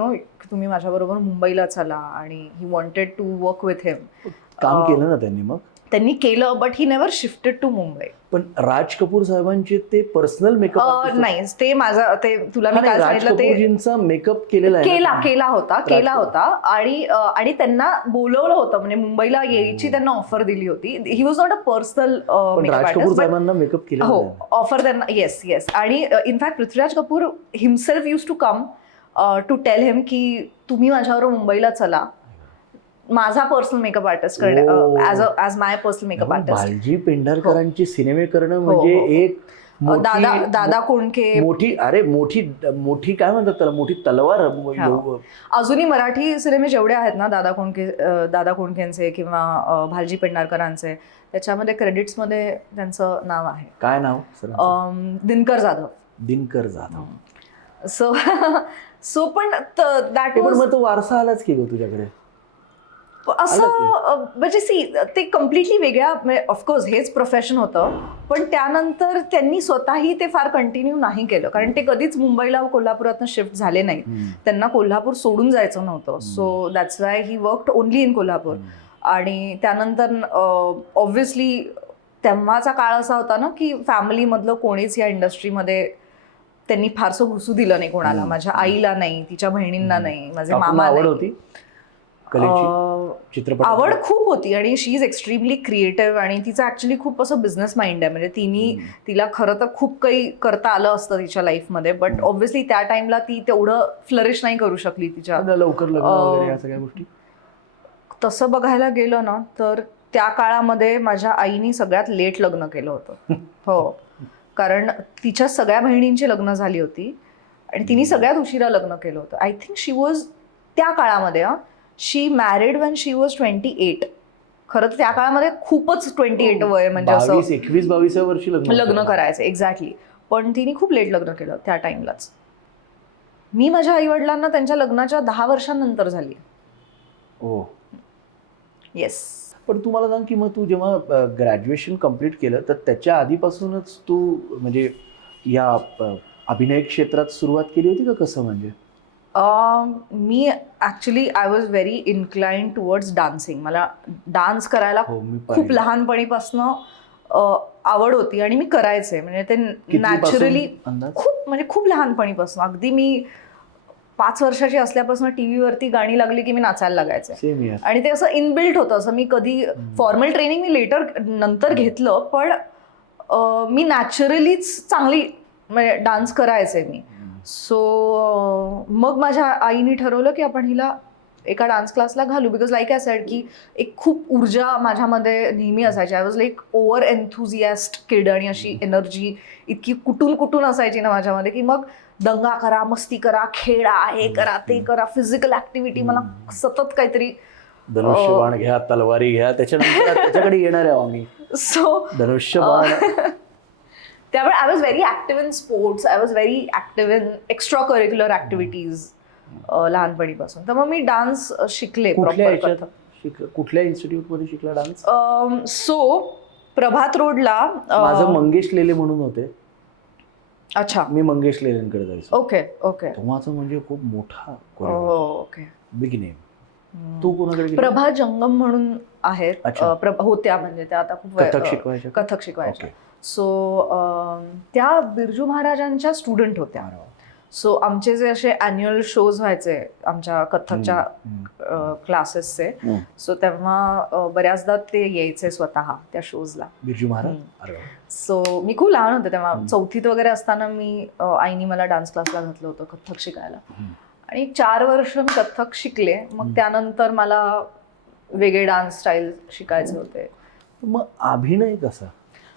तुम्ही माझ्याबरोबर मुंबईला चला, आणि he wanted to work with him. काम केलं ना त्यांनी? मग त्यांनी केलं, but he never shifted to Mumbai. पण राज कपूर साहेबांचे ते पर्सनल मेकअप नाही, ते माझं ते तुला मी काय सांगितलं ते कपूरजींचा मेकअप केलेला आहे ना? केला होता आणि त्यांना बोलवलं होतं, म्हणजे मुंबईला यायची त्यांना ऑफर दिली होती. He was not a personal पण राज कपूर मेकअप साहेबांना मेकअप केला हो, ऑफर त्यांना. येस. आणि in fact Prithviraj Kapoor himself use to come to tell him की तुम्ही माझ्याबरोबर मुंबईला चला, माझा personal makeup artist as my personal makeup artist. Bhalji पेंढारकरांचे सिनेमे करणं म्हणजे एक दादा कोंडके, मोठी काय म्हणतात त्याला, मोठी तलवार. अजूनही मराठी सिनेमे जेवढे आहेत ना, दादा कोंडकेंचे किंवा भालजी पेंढारकरांचे, त्याच्यामध्ये क्रेडिट्समध्ये त्यांचं नाव आहे. काय नाव? दिनकर जाधव. सो पण दॅट वॉज, मग तो वारसा आलाच की गं तुझ्याकडे? असं म्हणजे सी ते कम्प्लिटली वेगळ्या म्हणजे ऑफकोर्स हेच प्रोफेशन होतं, पण त्यानंतर त्यांनी स्वतःही ते फार कंटिन्यू नाही केलं, कारण ते कधीच मुंबईला कोल्हापुरातनं शिफ्ट झाले नाहीत. त्यांना कोल्हापूर सोडून जायचं नव्हतं. So that's Y he worked only in Kolhapur. आणि त्यानंतर ऑब्व्हियसली तेव्हाचा काळ असा होता ना की फॅमिलीमधलं कोणीच या इंडस्ट्रीमध्ये त्यांनी फारसं घुसू दिलं नाही कोणाला. माझ्या आईला नाही, तिच्या बहिणींना नाही, माझे मामा आवड नाही. होती चित्रपट? आवड खूप होती आणि शी इज एक्स्ट्रीमली क्रिएटिव्ह आणि तिचं ऍक्च्युली खूप असं बिझनेस माइंड आहे. म्हणजे तिला खरं तर खूप काही करता आलं असतं तिच्या लाईफमध्ये, बट ऑब्व्हियसली त्या टाइमला ती तेवढं फ्लरिश नाही करू शकली तिच्या लवकर लग्न वगैरे या सगळ्या गोष्टी. तसं बघायला गेलं ना तर त्या काळामध्ये माझ्या आईनी सगळ्यात लेट लग्न केलं होतं. हो, कारण तिच्या सगळ्या बहिणींची लग्न झाली होती आणि तिने सगळ्यात उशिरा लग्न केलं होतं. आय थिंक शी वॉज त्या काळामध्ये शी मॅरिड वेन शी वॉज 28. खरं तर त्या काळामध्ये खूपच 28 वय म्हणजे असं 21-22 वर्षी लग्न करायचं एक्झॅक्टली. पण तिने खूप लेट लग्न केलं त्या टाइमलाच. मी माझ्या आई वडिलांना त्यांच्या लग्नाच्या 10 वर्षांनंतर झाली. ओ येस. पण तू मला सांग की मग तू जेव्हा ग्रॅज्युएशन कम्प्लीट केलं तर त्याच्या आधीपासूनच तू म्हणजे या अभिनय क्षेत्रात सुरुवात केली होती का कसं? म्हणजे मी actually I was very inclined towards dancing. मला डान्स करायला खूप लहानपणीपासनं आवड होती आणि मी करायचे. म्हणजे ते नॅचरली खूप लहानपणीपासून. अगदी मी 5 वर्षाची असल्यापासून टीव्हीवरती गाणी लागली की मी नाचायला लागायचे आणि ते असं इनबिल्ट होतं. असं मी कधी फॉर्मल ट्रेनिंग मी नंतर घेतलं, पण मी नॅचरलीच चांगली म्हणजे डान्स करायचे मी. सो मग माझ्या आईने ठरवलं की आपण हिला एका डान्स क्लासला घालू, बिकॉज लाईक आय सेड की एक खूप ऊर्जा माझ्यामध्ये नेहमी असायची. I was like over enthusiast kid आणि अशी एनर्जी इतकी कुठून असायची ना माझ्यामध्ये की मग दंगा करा, मस्ती करा, खेळा, हे करा, ते करा, फिजिकल ऍक्टिव्हिटी. मला सतत काहीतरी धनुष्यबाण घ्या, तलवारी घ्या, त्याच्याकडे येणार आहे आम्ही. सो धनुष्यबाण. त्यामुळे I was very active in sports. I was very active in extra curricular activities लहानपणीपासून. तर मग मी डान्स शिकले. कुठल्या इन्स्टिट्यूटमध्ये शिकला डान्स? सो प्रभात रोडला माझं मंगेश लेले म्हणून होते. अच्छा, मी मंगेश लेलेंकडे जायचो. ओके. तेव्हाचं म्हणजे खूप मोठा ओके बिग नेम. तू कोणाकडे? प्रभा जंगम म्हणून आहेत, होत्या म्हणजे त्या आता खूप कथक शिकवायच्या. सो त्या बिरजू महाराजांच्या स्टुडंट होत्या. सो आमचे जे असे अॅन्युअल शोज व्हायचे आमच्या कथकच्या क्लासेसचे, सो तेव्हा बऱ्याचदा ते यायचे स्वतः त्या शोजला, बिरजू महाराज. सो मी खूप लहान होते तेव्हा, 4थीत वगैरे असताना मी आईनी मला डान्स क्लासला घातलं होतं कथक शिकायला. आणि 4 वर्ष मी कथक शिकले. मग त्यानंतर मला वेगळे डान्स स्टाईल शिकायचे होते. मग अभिनय कसा?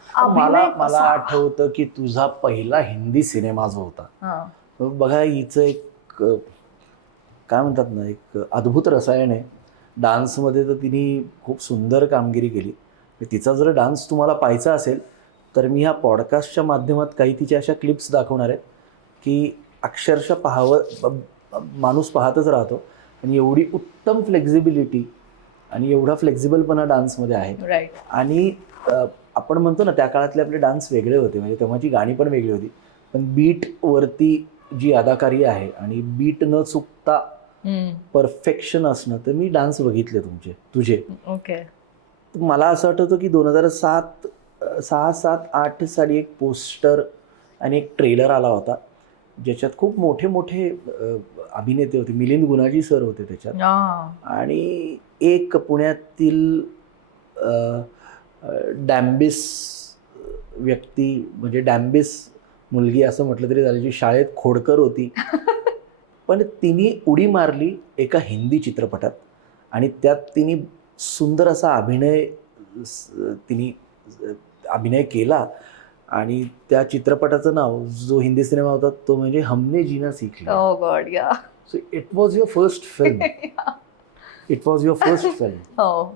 मला आठवतं की तुझा पहिला हिंदी सिनेमा जो होता, बघा हिचं एक काय म्हणतात ना, एक अद्भुत रसायन आहे डान्समध्ये. तर तिने खूप सुंदर कामगिरी केली. तिचा जर डान्स तुम्हाला पाहायचा असेल तर मी ह्या पॉडकास्टच्या माध्यमात काही तिच्या अशा क्लिप्स दाखवणार आहेत की अक्षरशः पाहावं, माणूस पाहतच राहतो. आणि एवढी उत्तम फ्लेक्झिबिलिटी आणि एवढा फ्लेक्झिबलपणा डान्समध्ये आहे. आणि आपण म्हणतो ना, त्या काळातले आपले डान्स वेगळे होते, म्हणजे तेव्हाची गाणी पण वेगळी होती, पण बीटवरती जी अदाकारी आहे आणि बीट न चुकता परफेक्शन असणं. तर मी डान्स बघितले तुझे. ओके. मला असं आठवतं की 2006-07-08 साली एक पोस्टर आणि एक ट्रेलर आला होता ज्याच्यात खूप मोठे मोठे अभिनेते होते. मिलिंद गुणाजी सर होते त्याच्यात, आणि एक पुण्यातील डॅम्बिस व्यक्ती, म्हणजे डॅम्बिस मुलगी असं म्हटलं तरी झालं, जी शाळेत खोडकर होती. पण तिने उडी मारली एका हिंदी चित्रपटात आणि त्यात तिने सुंदर असा अभिनय केला. आणि त्या चित्रपटाचं नाव, जो हिंदी सिनेमा होता तो म्हणजे हमने जीना सीख लिया. Oh God, yeah. So it was your first film. It was your first film. हो,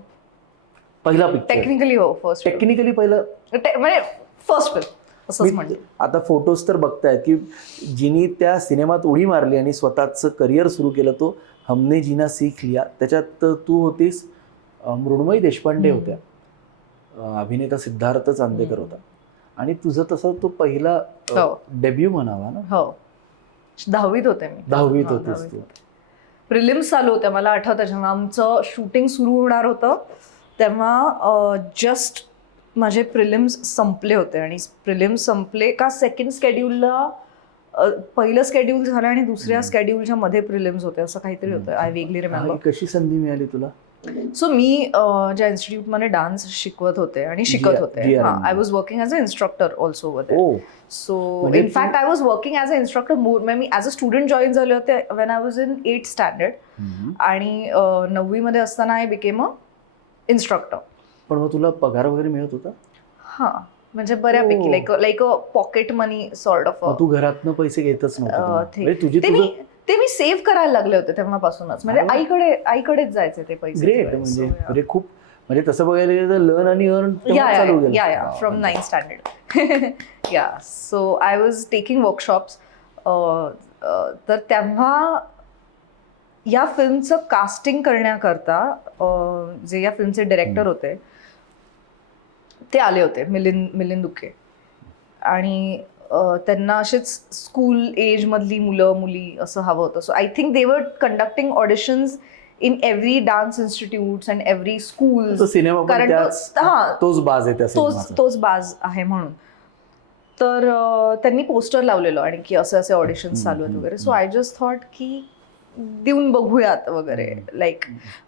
पहिला पिक्चर. टेक्निकली हो, फर्स्ट. टेक्निकली पहिलं म्हणजे फर्स्ट फिल्म असंच म्हणते. आता फोटोज तर बघतायत की जिनी त्या सिनेमात उडी मारली आणि स्वतःचं करिअर सुरू केलं, तो हमने जीना सीख लिया. त्याच्यात तू होतीस मृण्मयी देशपांडे होत्या, अभिनेता सिद्धार्थ चांदेकर होता, आणि तुझं तसं तो पहिला डेब्यू म्हणावा ना. हो, 10वीत होते मी. 10वीत होतीस तू. प्रिलिम्स चालू होत्या, मला आठवतं जेव्हा आमचं शूटिंग सुरू होणार होतं तेव्हा जस्ट माझे प्रिलिम्स संपले होते, आणि प्रिलिम्स संपले का सेकंड स्केड्यूलला पहिलं स्केड्यूल झालं आणि दुसऱ्या स्केड्यूलच्या मध्ये प्रिलिम्स होते, असं काहीतरी होतं. I vaguely remember. कशी संधी मिळाली तुला? सो मी ज्या इन्स्टिट्यूटमध्ये डान्स शिकवत होते आणि शिकत होते, I was working as a instructor also वर there. So in fact I was working as a instructor मी ॲज अ स्टुडंट जॉईन झाले होते when I was in 8th standard, आणि 9वीमध्ये असताना आय बिकेम अ इन्स्ट्रक्टर. पण मग तुला पगार वगैरे मिळत होता? हां, म्हणजे बऱ्यापैकी like a pocket money sort of. तू घरातनं पैसे घेतच नव्हते? ते मी सेव्ह करायला लागले होते तेव्हापासूनच, म्हणजे आईकडेच जायचे ते पैसे. ग्रेट. म्हणजे खूप, म्हणजे तसं बघायला गेलं तर लर्न आणि अर्न चालू गेलं. या फ्रॉम 9th स्टँडर्ड. या, so I was taking workshops. तर तेव्हा या फिल्मचं कास्टिंग करण्याकरता जे या फिल्मचे डिरेक्टर होते ते आले होते, मिलिंद दुखे, आणि त्यांना असेच स्कूल एज मधली मुलं मुली असं हवं होतं. सो आय थिंक दे वर conducting auditions in every dance institutes and every school, कारण तोच बाज आहे म्हणून. तर त्यांनी पोस्टर लावलेलं आणि की असे असे ऑडिशन्स चालू आहेत वगैरे. सो आय जस्ट थॉट की देऊन बघूयात वगैरे, लाईक,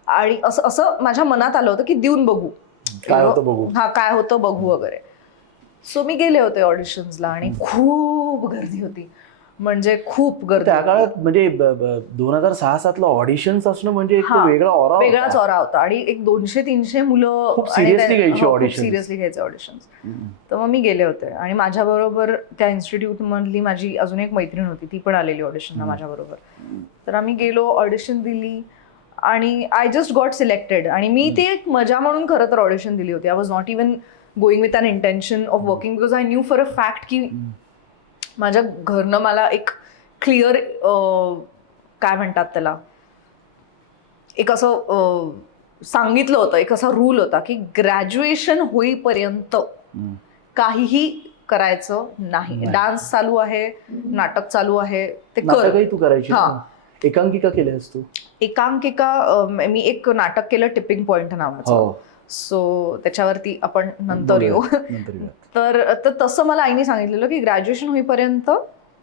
आणि असं माझ्या मनात आलं होतं की देऊन बघू, काय होतं बघू वगैरे. सो मी गेले होते ऑडिशन्सला, आणि खूप गर्दी होती, म्हणजे खूप गर्दी. त्या काळात म्हणजे 2006-07 ऑडिशन्स असणं म्हणजे एक वेगळाच ऑरा होता, आणि एक 200-300 मुलं खूप सिरियसली घ्यायचे ऑडिशन्स. तर मग मी गेले होते, आणि माझ्याबरोबर त्या इन्स्टिट्यूट मधली माझी अजून एक मैत्रीण होती, ती पण आलेली ऑडिशनला माझ्याबरोबर. तर आम्ही गेलो, ऑडिशन दिली, आणि आय जस्ट गॉट सिलेक्टेड. आणि मी ते एक मजा म्हणून खरं तर ऑडिशन दिली होती. I was not even going with an intention of working, because I knew for a fact की माझ्या घरनं मला एक क्लिअर, काय म्हणतात त्याला, एक असं सांगितलं होतं, एक असा रूल होता की ग्रॅज्युएशन होईपर्यंत काहीही करायचं नाही. डान्स चालू आहे, नाटक चालू आहे, ते कर. तू करायची. एकांकिका केलीस तू? एकांकिका मी एक नाटक केलं, टिपिंग पॉइंट नावाचं. सो त्याच्यावरती आपण नंतर येऊ. तर तसं मला आईने सांगितलेलं की ग्रॅज्युएशन होईपर्यंत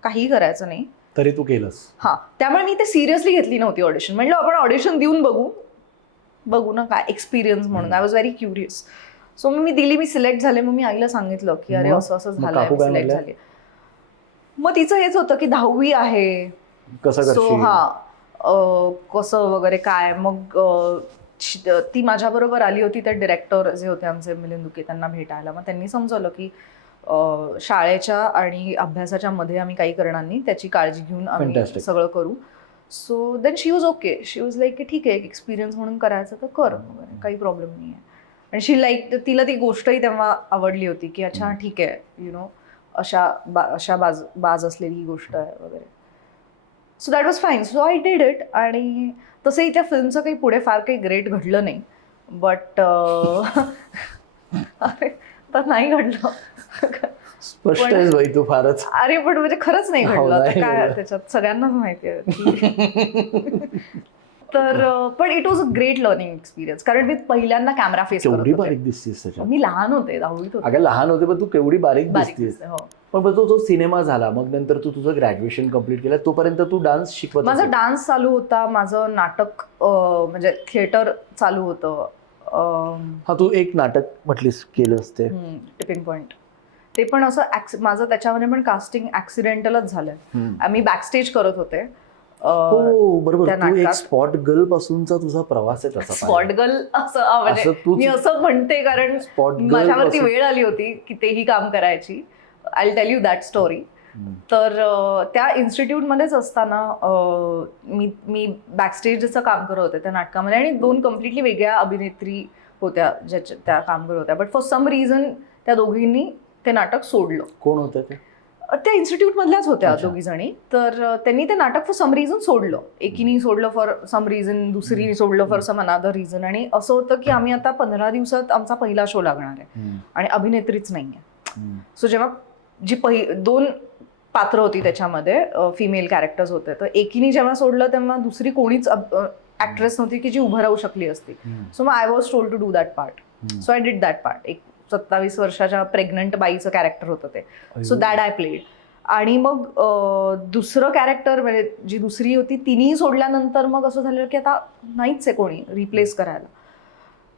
काही करायचं नाही. तरी तू केलंस? हां, त्यामुळे मी ते सिरियसली घेतली नव्हती ऑडिशन. म्हटलं आपण ऑडिशन देऊन बघू ना काय एक्सपिरियन्स म्हणून. I was very curious. So मी दिली, मी सिलेक्ट झाले. मग मी आईला सांगितलं की अरे असं असं झालंय, सिलेक्ट झाले. मग तिचं हेच होतं की 10वी आहे, सो कसं वगैरे काय. मग ती माझ्याबरोबर आली होती, त्या डिरेक्टर जे होते आमचे मिलिंद दुखे, त्यांना भेटायला. मग त्यांनी समजवलं की शाळेच्या आणि अभ्यासाच्या मध्ये आम्ही काही करणार नाही, त्याची काळजी घेऊन आम्ही सगळं करू. So then she was okay. She was like की ठीक आहे, एक एक्सपिरियन्स म्हणून करायचं तर कर वगैरे, काही प्रॉब्लेम नाही आहे. आणि शी लाईक, तिला ती गोष्टही तेव्हा आवडली होती की अच्छा ठीक आहे, यु नो, अशा बाज असलेली ही गोष्ट आहे वगैरे. So that was fine. So I did it. आणि तसंही त्या फिल्मचं काही पुढे फार काही ग्रेट घडलं नाही, बट अरे तर नाही घडलं. स्पष्ट आहे बाई तू फारच. अरे पण म्हणजे खरंच नाही घडलं, काय त्याच्यात सगळ्यांनाच माहिती आहे. तर पण it was a great learning experience, कारण मी पहिल्यांदा कॅमेरा फेस करत होते. बारीक दिसतीस त्याच्यात. मी लहान होते, 10वीत होते. अगं लहान होते पण तू केवढी बारीक दिसतीस. पण तो सिनेमा झाला, मग नंतर तू तुझं ग्रॅज्युएशन कम्प्लीट केलं, तोपर्यंत तू डान्स शिकवत? माझा डान्स चालू होता, माझं नाटक म्हणजे थिएटर चालू होतं. हा, तू एक नाटक म्हटलीस केलंस ते टिपिंग पॉइंट. ते पण असं माझं त्याच्यामध्ये पण कास्टिंग ऍक्सिडेंटलच झालंय. आम्ही बॅकस्टेज करत होते. हो बरोबर. तू एक स्पॉट गर्ल पासूनचा तुझा प्रवास आहे तसा. स्पॉट गर्ल असं म्हणजे मी असं म्हणते कारण माझ्यावरती वेळ आली होती की तेही काम करायची. I tell you that story. तर त्या इन्स्टिट्यूटमध्येच असताना मी बॅकस्टेजचं काम करत होते त्या नाटकामध्ये, आणि 2 कम्प्लिटली वेगळ्या अभिनेत्री होत्या ज्याच्या त्या काम करत होत्या. बट फॉर सम रिझन त्या दोघींनी ते नाटक सोडलं. कोण होतं ते? त्या इन्स्टिट्यूटमधल्याच होत्या अच्छा. दोघी जणी. तर त्यांनी ते नाटक फॉर सम रिझन सोडलं. एकीने सोडलं फॉर सम रिझन, दुसरीने सोडलं फॉर सम अनादर रिझन. आणि असं होतं की आम्ही आता 15 दिवसात आमचा पहिला शो लागणार आहे आणि अभिनेत्रीच नाही आहे. सो जेव्हा जी 2 पात्र होती त्याच्यामध्ये, फिमेल कॅरेक्टर्स होते, तर एकीने जेव्हा सोडलं तेव्हा दुसरी कोणीच ॲक्ट्रेस नव्हती की जी उभं राहू शकली असती. सो मग I was told to do that part. So I did that part. एक 27 वर्षाच्या प्रेग्नंट बाईचं कॅरेक्टर होतं ते. So that I played. आणि मग दुसरं कॅरेक्टर म्हणजे जी दुसरी होती तिनेही सोडल्यानंतर मग असं झालं की आता नाहीच आहे कोणी रिप्लेस करायला.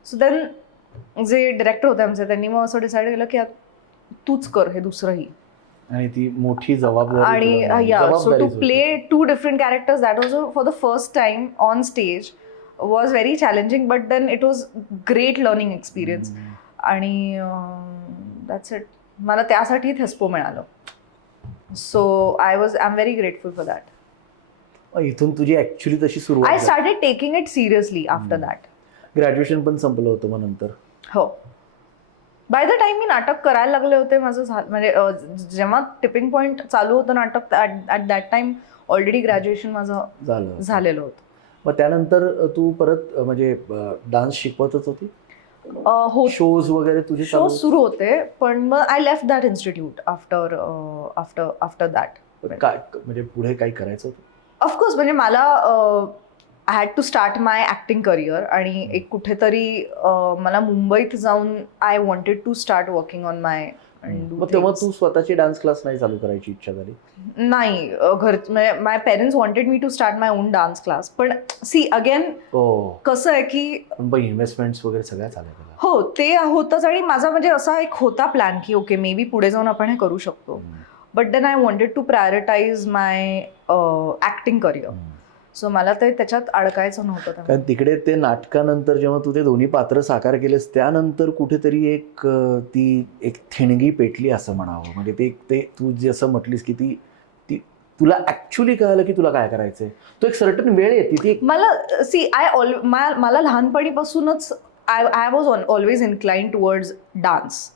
सो देन जे डिरेक्टर होते आमचे त्यांनी मग असं डिसाईड केलं की तूच कर हे दुसरंही. आणि ती मोठी जबाबदारी आणि so to play 2 different characters that was for the first time on stage was very challenging, but then it was great learning experience. आणि दॅट्स इट. मला त्यासाठी थेस्पो मिळालं. So I am very grateful for that. इथून तुझी actually तशी I सुरुवात. Started taking it seriously after that. Graduation पण संपलं होतं मग नंतर. हो. बाय द टाइम मी नाटक करायला लागले होते माझं म्हणजे जेव्हा टिपिंग पॉईंट चालू होतं नाटक, at that time already graduation माझं झालेलं होतं. मग त्यानंतर तू परत म्हणजे डान्स शिकवतच होती? हो, शोज वगैरे तुझे शो सुरू होते, पण मग I left that institute after that. काय म्हणजे पुढे काही करायचं होतं? ऑफकोर्स म्हणजे मला I had to start my acting career. आणि एक कुठेतरी मला मुंबईत जाऊन I wanted to start working on my. तेव्हा तू स्वतःची डान्स क्लास नाही चालू करायची इच्छा झाली? नाही, my parents wanted me to start my own dance class. पण सी अगेन कसं आहे की इन्व्हेस्टमेंट्स वगैरे सगळ्या चालल्या. हो, ते होतंच. आणि माझा म्हणजे असा एक होता प्लॅन की ओके मे बी पुढे जाऊन आपण हे करू शकतो. But then I wanted to prioritise my acting career. So मला ते त्याच्यात अडकायचं नव्हतं. कारण तिकडे ते नाटकानंतर जेव्हा तू ते दोन्ही पात्र साकार केलेस त्यानंतर कुठेतरी ती एक थिणगी पेटली असं म्हणावं. म्हणजे ते तू जसं म्हटलीस की ती तुला ऍक्च्युली कळालं की तुला काय करायचंय. तो एक सर्टन वेळ येते ती. मला सी मला लहानपणीपासूनच I was always inclined towards dance,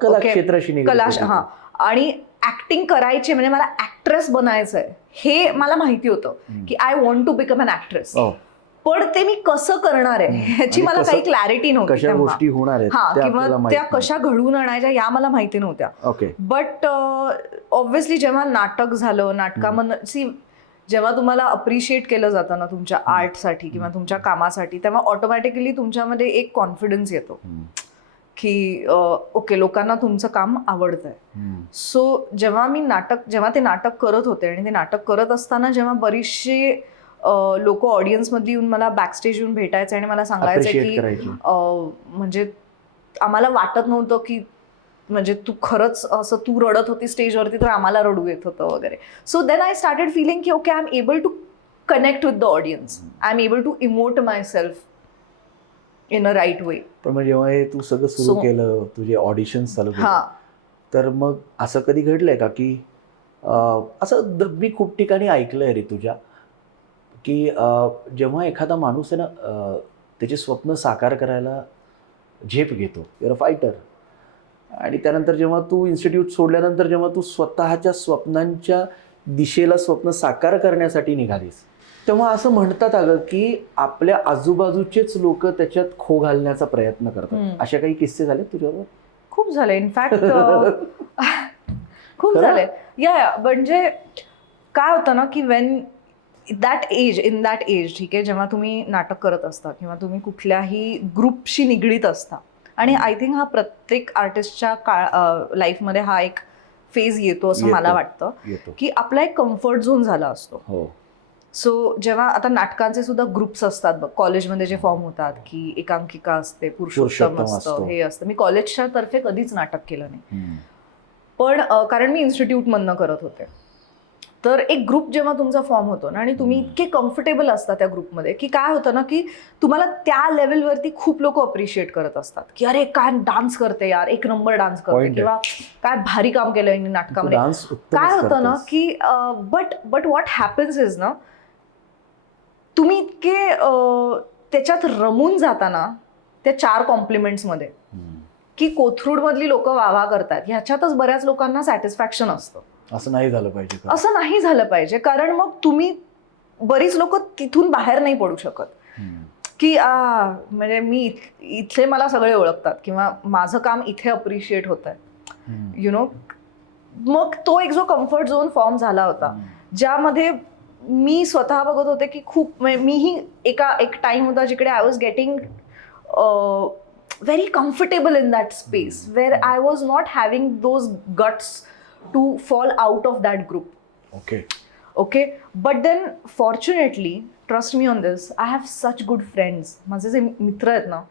कला क्षेत्राशी हां. आणि ऍक्टिंग करायची म्हणजे मला ऍक्ट्रेस बनायचं आहे हे मला माहिती होतं की I want to become an actress. पण ते मी कसं करणार आहे ह्याची मला काही क्लॅरिटी नव्हती. कशा गोष्टी होणार आहेत किंवा त्या कशा घडवून आणायच्या या मला माहिती नव्हत्या. बट ऑब्व्हियसली जेव्हा नाटक झालं, नाटकामध्ये जेव्हा तुम्हाला अप्रिशिएट केलं जातं ना तुमच्या आर्टसाठी किंवा तुमच्या कामासाठी, तेव्हा ऑटोमॅटिकली तुमच्यामध्ये एक कॉन्फिडन्स येतो की ओके लोकांना तुमचं काम आवडतंय. सो जेव्हा ते नाटक करत होते आणि ते नाटक करत असताना जेव्हा बरीचशी लोक ऑडियन्समध्ये येऊन मला बॅकस्टेज येऊन भेटायचे आणि मला सांगायचं की म्हणजे आम्हाला वाटत नव्हतं की म्हणजे तू खरंच असं तू रडत होती स्टेजवरती तर आम्हाला रडू येत होतं वगैरे. So then I started feeling की okay I am able to connect with the audience, I am able to emote myself in a right way. पण मग जेव्हा हे तू सगळं सुरू केलं, तुझे ऑडिशन्स चालू केले, तर मग असं कधी घडलंय का की असं मी खूप ठिकाणी ऐकलंय रे तुझ्या की जेव्हा एखादा माणूस आहे ना त्याचे स्वप्न साकार करायला झेप घेतो, युअर अ फायटर, आणि त्यानंतर जेव्हा तू इन्स्टिट्यूट सोडल्यानंतर जेव्हा तू स्वतःच्या स्वप्नांच्या दिशेला स्वप्न साकार करण्यासाठी निघालीस, तेव्हा असं म्हणतात अगं की आपल्या आजूबाजूचेच लोक त्याच्यात खो घालण्याचा प्रयत्न करतात. अशा काही किस्से झाले तुझ्याबरोबर? खूप झाले इनफॅक्ट. खूप झाले. या म्हणजे काय होतं ना की इन दॅट एज ठीक आहे, जेव्हा तुम्ही नाटक करत असता किंवा तुम्ही कुठल्याही ग्रुपशी निगडीत असता, आणि आय थिंक हा प्रत्येक आर्टिस्टच्या लाईफमध्ये हा एक फेज येतो असं मला वाटतं की आपला एक कम्फर्ट झोन झाला असतो. सो जेव्हा आता नाटकांचे सुद्धा ग्रुप्स असतात बघ, कॉलेजमध्ये जे फॉर्म होतात की एकांकिका असते, पुरुषोत्तम असतं, हे असतं. मी कॉलेजच्या तर्फे कधीच नाटक केलं नाही, पण कारण मी इन्स्टिट्यूटमधनं करत होते. तर एक ग्रुप जेव्हा तुमचा फॉर्म होतो ना आणि तुम्ही इतके कम्फर्टेबल असता त्या ग्रुपमध्ये की काय होतं ना की तुम्हाला त्या लेवलवरती खूप लोक अप्रिशिएट करत असतात की अरे काय डान्स करते यार, एक नंबर डान्स करते, किंवा काय भारी काम केलंय नाटकामध्ये. काय होतं ना की बट व्हॉट हॅपन्स इज ना, तुम्ही इतके त्याच्यात रमून जाताना त्या 4 कॉम्प्लिमेंट्समध्ये की कोथरूडमधली लोक वाह करतात, ह्याच्यातच बऱ्याच लोकांना सॅटिस्फॅक्शन असतं. असं नाही झालं पाहिजे का? असं नाही झालं पाहिजे, कारण मग तुम्ही बरीच लोक तिथून बाहेर नाही पडू शकत की म्हणजे मी इथे मला सगळे ओळखतात किंवा माझं काम इथे अप्रिशिएट होत आहे, यु नो. मग तो एक जो कम्फर्ट झोन फॉर्म झाला होता, ज्यामध्ये मी स्वतः बघत होते की खूप मीही एक टाइम होता जिकडे I was getting very comfortable in that space where I was not having those guts to fall out of that group. Okay, but then fortunately, trust me on this, I have such good friends. माझे जे मित्र आहेत ना,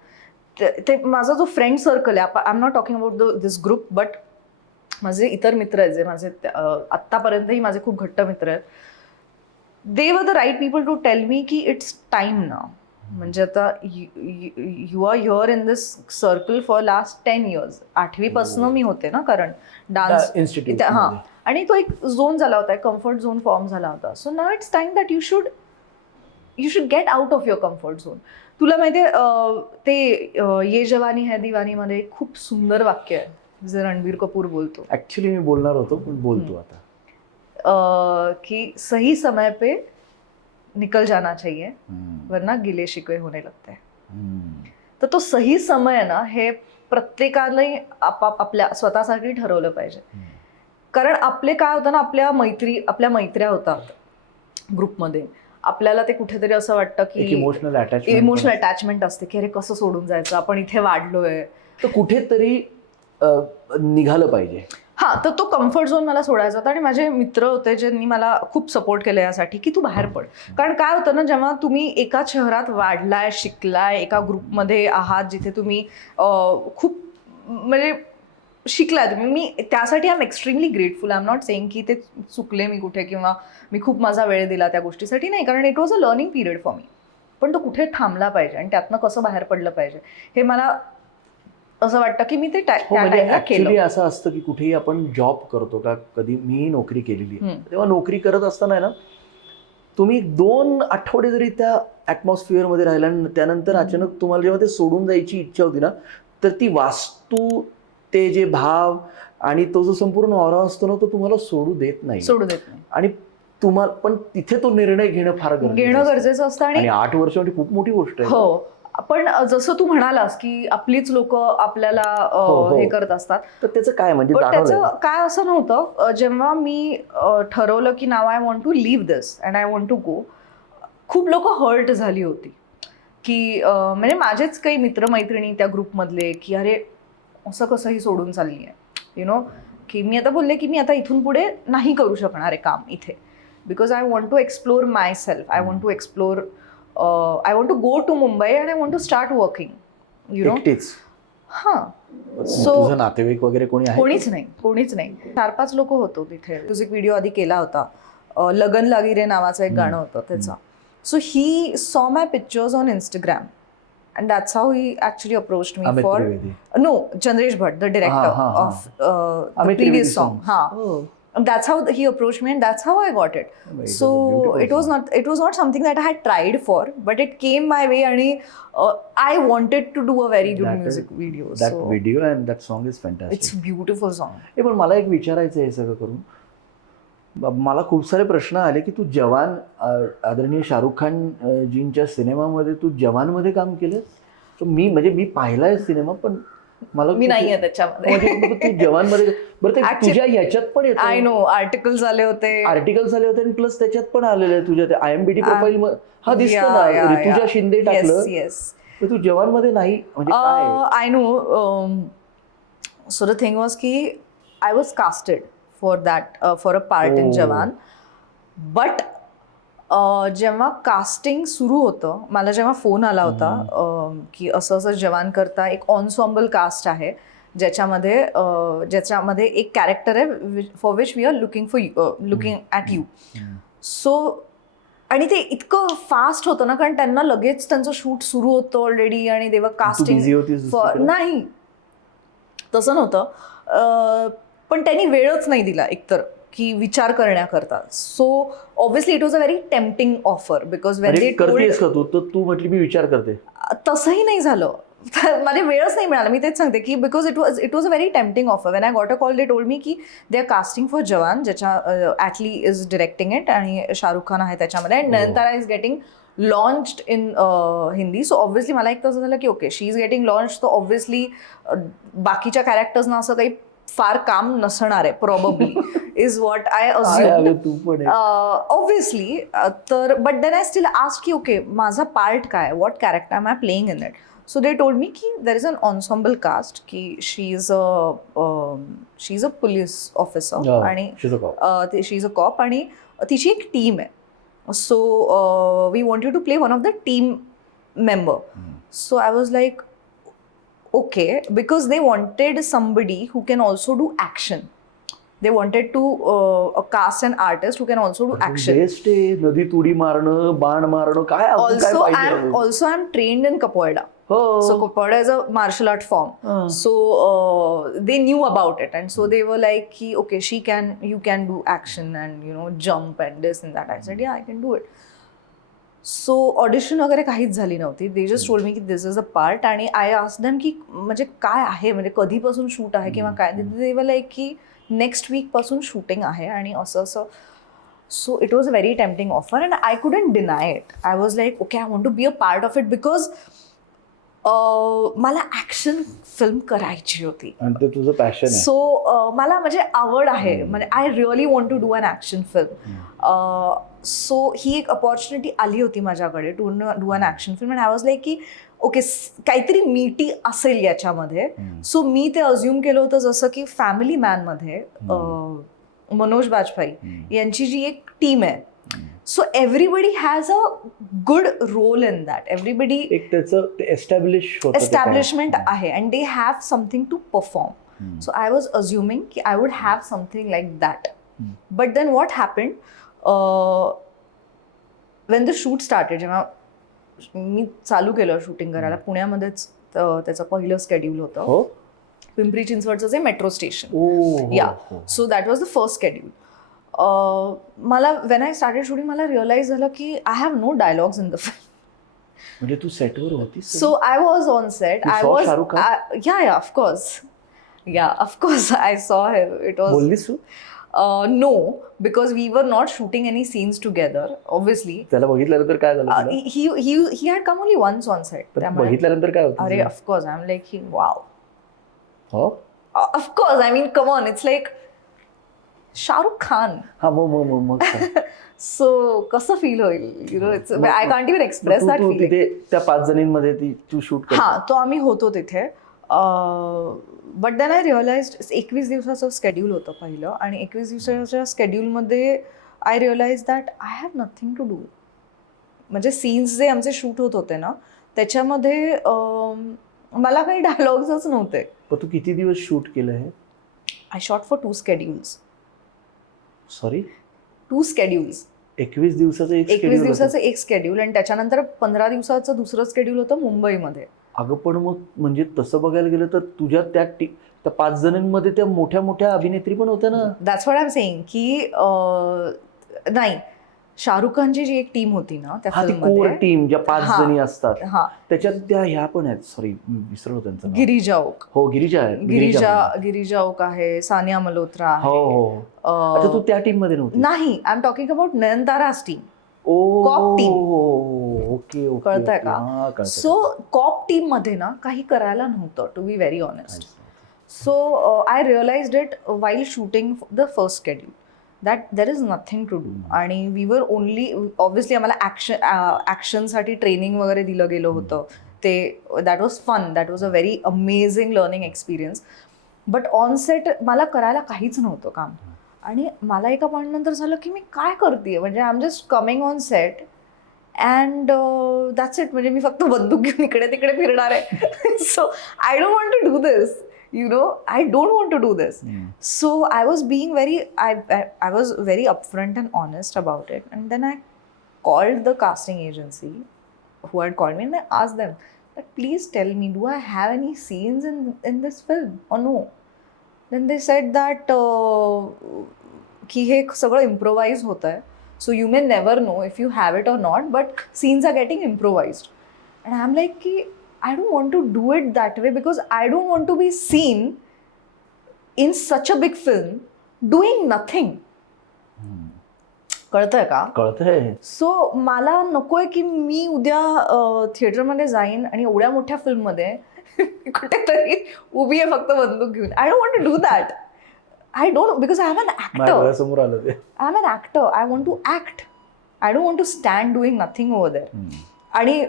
ते माझा जो friend circle आहे, I am not talking about this group, but माझे इतर मित्र आहेत जे माझे आत्तापर्यंतही माझे खूप घट्ट मित्र आहेत, they were the right people to tell me की इट्स टाइम ना. म्हणजे आता you are here in this circle for last 10 years. 8वीपासून मी होते ना, कारण डान्स इन्स्टिट्यूट. हां, आणि तो एक झोन झाला होता, एक कम्फर्ट झोन फॉर्म झाला होता. So now it's time that you should get out of your comfort zone. तुला माहिती आहे ते ये जवानी है दीवानीमध्ये एक खूप सुंदर वाक्य आहे जे रणबीर कपूर बोलतो. ऍक्च्युली मी बोलणार होतो पण बोलतो आता, कि सही समय पे निकल जाना चाहिए वरना गिले शिकवे होने लगते हैं. तर तो सही समय ना, हे प्रत्येकाने आपल्या स्वतःसाठी ठरवलं पाहिजे. कारण आपले काय होतं ना, आपल्या मैत्र्या होतात ग्रुपमध्ये, आपल्याला ते कुठेतरी असं वाटतं की इमोशनल अटॅचमेंट असते की अरे कसं सोडून जायचं, आपण इथे वाढलोय, तर कुठेतरी निघालं पाहिजे. हा, तर तो कम्फर्ट झोन मला सोडायचा होता. आणि माझे मित्र होते ज्यांनी मला खूप सपोर्ट केलं यासाठी की तू बाहेर पड. कारण काय होतं ना, जेव्हा तुम्ही एका शहरात वाढलाय, शिकलाय, एका ग्रुपमध्ये आहात जिथे तुम्ही खूप म्हणजे शिकलाय तुम्ही, मी त्यासाठी I am extremely grateful. I am not saying की ते चुकले मी कुठे किंवा मी खूप माझा वेळ दिला त्या गोष्टीसाठी, नाही, कारण it was a learning period for me. पण तो कुठे थांबला पाहिजे आणि त्यातनं कसं बाहेर पडलं पाहिजे हे मला असं वाटतं की मी ते ऍक्च्युली असं असतं की कुठेही आपण जॉब करतो का, कधी मी नोकरी केलेली आहे, तेव्हा नोकरी करत असताना ना, तुम्ही 2 आठवडे जरी त्या ॲटमॉस्फिअरमध्ये राहिला आणि त्यानंतर अचानक तुम्हाला जेव्हा ते सोडून जायची इच्छा होती ना, तर ती वास्तू, ते जे भाव आणि तो जो संपूर्ण ऑरा असतो ना, तो तुम्हाला सोडू देत नाही. आणि तुम्हाला पण तिथे तो निर्णय घेणं फार गरजेचं असतं. आणि 8 वर्ष म्हणजे खूप मोठी गोष्ट आहे. हो, पण जसं तू म्हणालास की आपलीच लोक आपल्याला हे करत असतात, तर त्याचं काय म्हणजे त्याचं काय असं नव्हतं. जेव्हा मी ठरवलं की now I want to leave this and I want to go, खूप लोक हर्ट झाली होती की म्हणजे माझेच काही मित्रमैत्रिणी त्या ग्रुपमधले की अरे असं कसंही सोडून चालली आहे, यु नो. की मी आता बोलले की मी आता इथून पुढे नाही करू शकणार आहे काम इथे, because I want to explore myself. I want to explore, I want to go to Mumbai and I want to start working, you know. हां, सो नातेवाईक वगैरे कोणीच नाही. 4-5 लोक होतो तिथे. म्युझिक व्हिडिओ आधी केला होता, लगन लागी रे नावाचं एक गाणं होतं त्याचा. So he saw my pictures on Instagram and that's how he actually approached me for Chandresh Bhatt, the director of the previous song. That's how he approached me and that's how I got it. So it was not something that I had tried for, but it came my way and I wanted to do a very good music video. That video and that song is fantastic. It's a beautiful song. पण मला एक विचारायचं आहे सगळं करून, मला खूप सारे प्रश्न आले की तू जवान, आदरणीय शाहरुख खान जींच्या सिनेमामध्ये तू जवानमध्ये काम केलंस. तर मी पाहिलाय सिनेमा, पण मला मी नाहीये त्याच्यामध्ये. तू जवानमध्ये, बरं ते तुझ्या ह्याच्यात पण येतं. आय नो, आर्टिकल्स आले होते आणि प्लस त्याच्यात पण आलेलं आहे तुझ्या त्या IMDb प्रोफाईल हा दिसतो ना, ऋतुजा शिंदे टाकलं. तर तू जवानमध्ये नाही म्हणजे काय? I know. So the thing was की I was casted for a part in Jawan, but जेव्हा कास्टिंग सुरू होतं, मला जेव्हा फोन आला होता की असं असं जवान करता एक ऑन्सॉम्बल कास्ट आहे ज्याच्यामध्ये एक कॅरेक्टर आहे for which we are looking at you. So आणि ते इतकं फास्ट होतं ना, कारण त्यांना लगेच त्यांचं शूट सुरू होतं ऑलरेडी आणि तेव्हा कास्टिंग नाही, तसं नव्हतं. पण त्यांनी वेळच नाही दिला एकतर की विचार करण्याकरता. So obviously it was a very tempting offer, because when they करतेस का तू, तर तू म्हटली मी विचार करते. तसंही नाही झालं. मला वेळच नाही मिळाला. मी तेच सांगते की because it was a very tempting offer. Wien I got a call they told me की दे आर कास्टिंग फॉर जवान, ज्याच्या ॲटली इज डिरेक्टिंग इट आणि शाहरुख खान आहे त्याच्यामध्ये, and Nayanthara is getting launched in Hindi. So obviously मला एक तसं झालं की okay she is getting launch, तर ऑब्व्हियसली बाकीच्या कॅरेक्टर्सना असं काही फार काम नसणार आहे probably, is what I assume तू पण ऑब्व्हियसली. तर but then I still asked की ओके माझा पार्ट काय, what character am I playing in it. So they told me की there is an ensemble cast, की शी इज अ पोलीस ऑफिसर आणि शी is a cop आणि तिची एक टीम आहे. So we want you to play one of the team member. So I was like, okay, because they wanted somebody who can also do action. They wanted to cast an artist who can also do action. Best आहे, नदी तुडी मारणं, बाण मारणं, काय अजून काय पाहिजे? Also I'm trained in capoeira. हो. So capoeira is a martial art form. So they knew about it, and so they were like, okay, you can do action and jump and this and that. I said, yeah, I can do it. So audition वगैरे काहीच झाली नव्हती. They just told me की this is a part, आणि I asked them की म्हणजे काय आहे, म्हणजे कधीपासून शूट आहे किंवा काय. दे वर लाईक की नेक्स्ट वीकपासून शूटिंग आहे आणि असं असं. So it was a very tempting offer and I couldn't deny it. I was like okay, I want to be a part of it because मला ॲक्शन फिल्म करायची होती. आणि ते तुझं पॅशन आहे. सो मला म्हणजे आवड आहे, म्हणजे I really want to do an action film. So ही एक अपॉर्च्युनिटी आली होती माझ्याकडे to do an action film, and I was like की ओके काहीतरी मीटी असेल याच्यामध्ये. सो मी ते अज्युम केलं होतं जसं की फॅमिली मॅनमध्ये मनोज बाजपेयी यांची जी एक टीम आहे. So everybody has a good role in that. Everybody एक त्याचं एस्टॅब्लिशमेंट आहे and they have something to perform. So I was assuming की I would have something like that. But then what happened, when the shoot started, जेव्हा मी चालू केलं shooting करायला, पुण्यामध्येच त्याचं पहिलं स्केड्यूल होतं, पिंपरी चिंचवडचं जे metro station. Yeah, so that was the first schedule. मला वेन आय स्टार्टेड शूटिंग मला रिअलाइज झालं की I have no dialogues in the film. म्हणजे तू सेटवर होतीस? So I was on set. I was yeah of course I saw him. It was बोललीस तू? No, because we were not shooting any scenes together, obviously. त्याला बघितल्यानंतर काय झालं? He had come only once on set. बघितल्यानंतर काय होतं? अरे of course, I'm like, wow. हो? Of course, I mean, come on, it's like Shahrukh Khan. हा, मग So कसं फील होईल? It's I can't even express that feeling. तिथे त्या 5 जणींमध्ये तू शूट कर. हा, तो आम्ही होतो तिथे. बट देन आय रिअलाइज्ड 21 दिवसाचं स्केड्यूल होतं पहिलं, आणि 21 दिवसाच्या स्केड्यूलमध्ये I realise that I have nothing to do. म्हणजे सीन्स जे आमचे शूट होत होते ना त्याच्यामध्ये मला काही डायलॉग्सच नव्हते. पण तू किती दिवस शूट केलं हे? I shot for 2 schedules. Sorry? 2 schedules. 21 दिवसाचं एक स्केड्यूल आणि त्याच्यानंतर 15 दिवसाचं दुसरं स्केड्यूल होतं मुंबईमध्ये. अगं पण मग म्हणजे तसं बघायला गेलं तर तुझ्या त्या 5 जणांमध्ये त्या मोठ्या मोठ्या अभिनेत्री पण होत्या ना. That's what I am saying की नाही, शाहरुख खानची जी एक टीम होती ना त्या फिल्ममध्ये, कोर टीम ज्या 5 जणी असतात, त्याच्यात त्या ह्या पण आहेत. सॉरी विसरलो त्यांचं नाव. गिरिजा ओक. हो, गिरिजा ओक आहे, सानिया मल्होत्रा आहे. हो. अच्छा, तू त्या टीम मध्ये नव्हती? नाही, I am talking about Nayanthara's team. Cop team. Okay, कळतंय का? सो कॉप टीम मध्ये ना काही करायला नव्हतं, to be very honest. So I realised it while shooting the first schedule that there is nothing to do. आणि वी वर ओनली, ऑब्व्हियसली आम्हाला ॲक्शनसाठी ट्रेनिंग वगैरे दिलं गेलं होतं. ते that was fun, that was a very amazing learning experience. But on set मला करायला काहीच नव्हतं काम. आणि मला एका पॉईंट नंतर झालं की मी काय करते, म्हणजे I am just coming on set and that's it. म्हणजे मी फक्त बंदूक घेऊन इकडे तिकडे फिरणार आहे. So I don't want to do this, I don't want to do this. So I was being I was very upfront and honest about it. And then I called the casting agency who had called me, and I asked them that please tell me, do I have any scenes in this film or no? Then they said that की हे सगळं improvise होत आहे, so you may never know if you have it or not, but scenes are getting improvised. And I am like की I don't want to do it that way because I don't want to be seen in such a big film doing nothing. कळतंय का? कळतंय. So मला नकोय की मी उद्या थिएटरमध्ये जाईन आणि एवढ्या मोठ्या फिल्ममध्ये कुठेतरी उभी आहे फक्त बंदूक घेऊन. I don't want to do that. I don't, because I am an actor. समोर आलं ते. I am an actor. I want to act. I don't want to stand doing nothing over there. आणि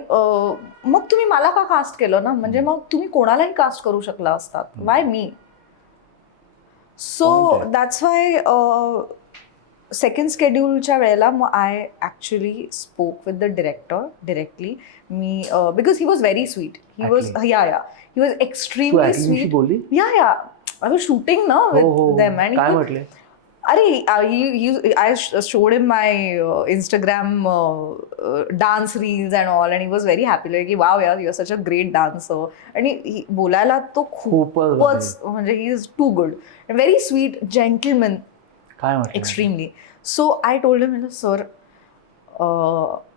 मग तुम्ही मला का कास्ट केलं ना, म्हणजे मग तुम्ही कोणालाही कास्ट करू शकला असतात. वाय मी? सो दॅट्स वाय सेकंड स्केड्यूलच्या वेळेला मग I actually spoke with the director directly. मी because he was very sweet. He was he was extremely sweet. बोलली या आय वॉज शूटिंग ना विथ देम. आणि काय म्हटले? अरे I showed him my Instagram dance reels and all, and he was very happy, like wow yaar, you're such a great dancer. आणि बोलायला तो खूपच म्हणजे he is too good and very sweet gentleman. काय म्हटले? Extremely. So I told him, sir,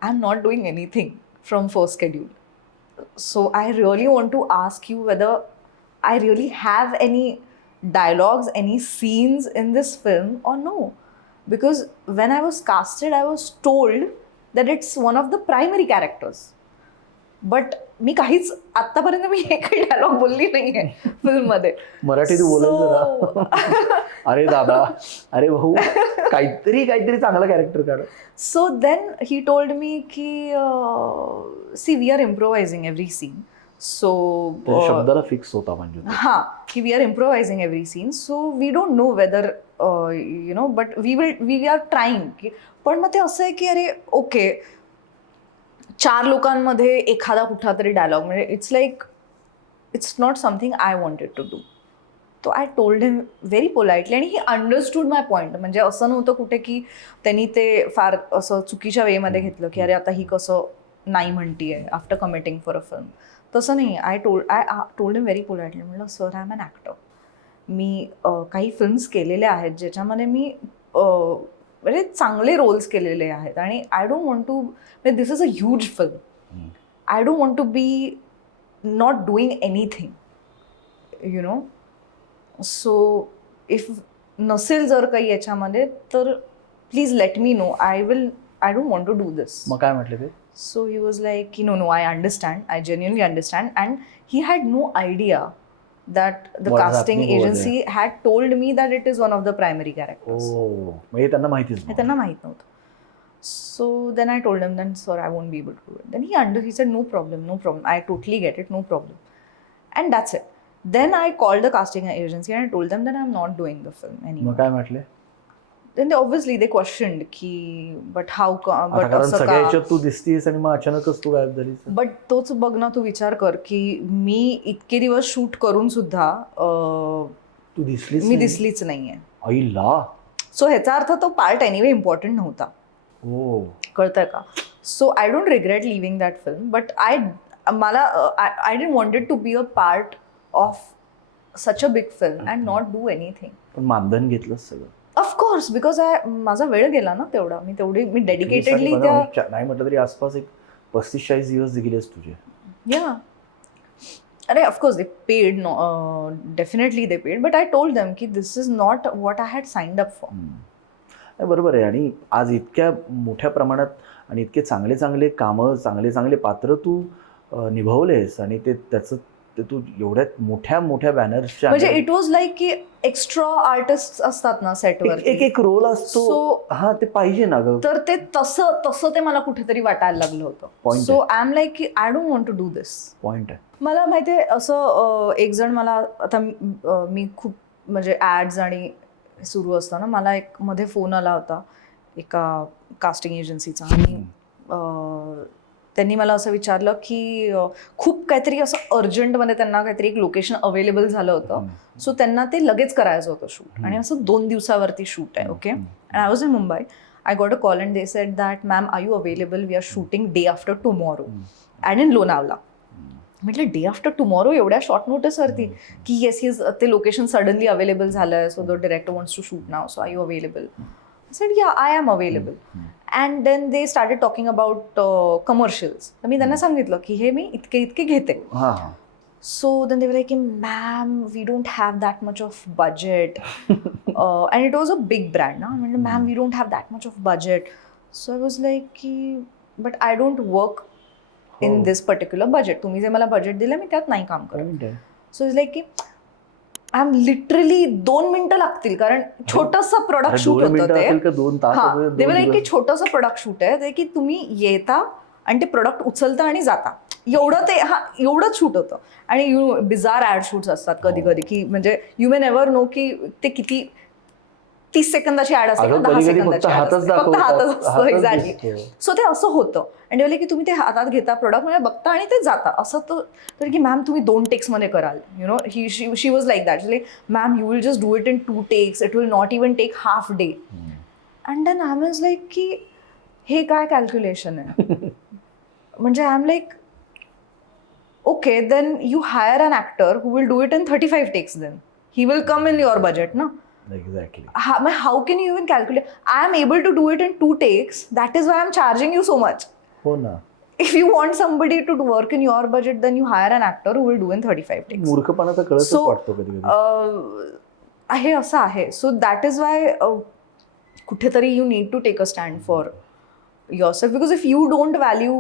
I'm not doing anything from first schedule. So I really want to ask you whether I really have any dialogues, any scenes in this film or no. Because when I was casted, I was told that it's one of the primary characters. But मी काहीच आतापर्यंत मी एकही dialogue बोलली नाहीये film मध्ये. मराठीत बोलायचं ना. अरे दादा, अरे भाऊ, काहीतरी चांगलं कॅरेक्टर काढ. So then he told me की see, we are improvising every scene. So शब्दाला फिक्स होता म्हणजे. हा, की we are improvising every scene. So we don't know whether you know, but we are trying. पण मग ते असं आहे की अरे ओके, 4 लोकांमध्ये एखादा कुठला तरी डायलॉग, म्हणजे it's like it's not something I wanted to do. तो I told him very politely आणि ही अंडरस्टूड माय पॉईंट. म्हणजे असं नव्हतं कुठे की त्यांनी ते फार असं चुकीच्या वेमध्ये घेतलं की अरे आता ही कसं नाही म्हणतीये after committing for a film. तसं नाही. I told him very politely. म्हटलं sir, I am an actor. मी काही फिल्म्स केलेल्या आहेत ज्याच्यामध्ये मी म्हणजे चांगले रोल्स केलेले आहेत आणि I don't want to, this is a huge film. I don't want to be not doing anything you know. So if नसेल जर काही याच्यामध्ये तर please let me know. I don't want to do this. मग काय म्हटले ते? So he was like, no, I understand. I genuinely understand. And he had no idea that the casting agency had told me that it is one of the primary characters. Oh, म्हणजे त्यांना माहितीच नाही. त्यांना माहित नव्हतं. So then I told him, then sir, I won't be able to do it. Then he said, no problem. I totally get it, no problem. And that's it. Then I called the casting agency and I told them that I'm not doing the film anymore. मग काय म्हटले? Then they questioned की but how come, but कारण सगळ्या ह्याच्यात तू दिसतीस आणि मग अचानकच तू गायब झालीस. बट तोच बघ ना, तू विचार कर की मी इतके दिवस शूट करून सुद्धा तू दिसलीस, मी दिसलीच नाहीये. आईला. सो ह्याचा अर्थ तो पार्ट एनिवे इम्पॉर्टंट नव्हता. कळतंय का? So I don't regret leaving that film, but I didn't wanted to be a part of such a big film and not do anything. पण मानधन घेतलंच सगळं. ऑफकोर्स, बिकॉज माझा वेळ गेला ना तेवढा. मी डेडिकेटेडली त्या नाही म्हटलं तरी आसपास एक 35-40 दिवस गेलेस तुझे. या अरे of course they paid, definitely they paid, but I told them की this is not what I had signed up for. बरोबर आहे. आणि आज इतक्या मोठ्या प्रमाणात आणि इतके चांगले कामं, चांगले पात्र तू निभावलेस आणि त्याचं तू एवढ्या मोठ्या बॅनर्सच्या, म्हणजे इट वॉज लाईक की एक्स्ट्रा आर्टिस्ट असतात ना सेटवर, एक रोल असतो. हा, ते पाहिजे ना ग. तर ते तसं ते मला कुठेतरी वाटायला लागलं होतं. सो आय एम लाईक की I don't want to do this. Point आहे. मला माहिती आहे असं एक जण मला आता मी खूप म्हणजे ॲड्स आणि सुरू असताना मला एक मध्ये फोन आला होता एका कास्टिंग एजन्सीचा आणि त्यांनी मला असं विचारलं की खूप काहीतरी असं अर्जंटमध्ये त्यांना काहीतरी एक लोकेशन अवेलेबल झालं होतं. सो त्यांना ते लगेच करायचं होतं शूट आणि असं 2 दिवसावरती शूट आहे. Okay. And I was in Mumbai. I got a call and they said that ma'am are you available, we are shooting day after tomorrow and in Lonavala. म्हटलं डे आफ्टर टुमॉरो एवढ्या शॉर्ट नोटीसवरती की yes ते location suddenly available झालं आहे. So the director wants to shoot now, so are you available. Said yeah I am available. And then they started talking about commercials. तर मी त्यांना सांगितलं की हे मी इतके घेते. So then they were like, ma'am, we don't have that much of budget. And it was a big brand. Na? I mean, ma'am, we don't have that much of budget. So I was like, but I don't work in this particular budget. तुम्ही जे मला budget दिलं मी त्यात नाही काम करत. So it's like, I am literally 2 मिनिटं लागतील कारण छोटंसं प्रोडक्ट शूट होतं ते. ते म्हणजे की छोटंसं प्रोडक्ट शूट आहे ते की तुम्ही येता आणि ते प्रोडक्ट उचलता आणि जाता एवढं ते एवढंच शूट होतं. आणि बिझार ॲड शूट्स असतात कधी कधी की म्हणजे यू मे नेव्हर नो की ते किती 30 सेकंदाची ॲड असते 10 सेकंदाची ॲड असते फक्त हातच असतो. एक्झॅक्टली. सो ते असं होतं आणि बोलले की तुम्ही ते हातात घेता प्रोडक्ट म्हणजे बघता आणि ते जाता असं. तर की मॅम तुम्ही 2 टेक्समध्ये कराल. You know she was like that. Like ma'am you will just do it in 2 takes. It will not even take half day. And then I was like की हे काय कॅल्क्युलेशन आहे. म्हणजे I am like okay, then you hire an actor who will do it in 35 takes then. He will come in your budget, no? Exactly. How can you even calculate? I am able to do it in 2 takes. That is why I'm charging you so much. हो ना. If you want somebody to work in your budget, then you hire an actor who will do in 35 takes. मूर्खपणा तर कळतच वाटतो कधी-कधी. हे असं आहे. So that is why कुठेतरी you need to take a stand for yourself because if you don't value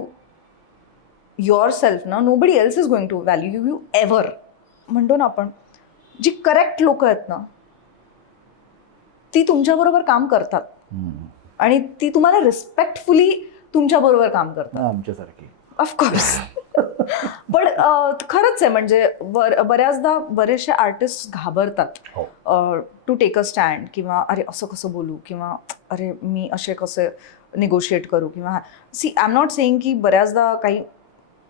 yourself ना nobody else is going to value you ever. म्हणतो ना आपण जी करेक्ट लोक आहेत ना ती तुमच्याबरोबर काम करतात आणि ती तुम्हाला रिस्पेक्टफुली तुमच्याबरोबर काम करतात आमच्यासारखी. ऑफकोर्स. पण खरंच आहे म्हणजे बऱ्याचदा बरेचसे आर्टिस्ट घाबरतात टू टेक अ स्टँड किंवा अरे असं कसं बोलू किंवा अरे मी असे कसे निगोशिएट करू किंवा see I am not saying की बऱ्याचदा काही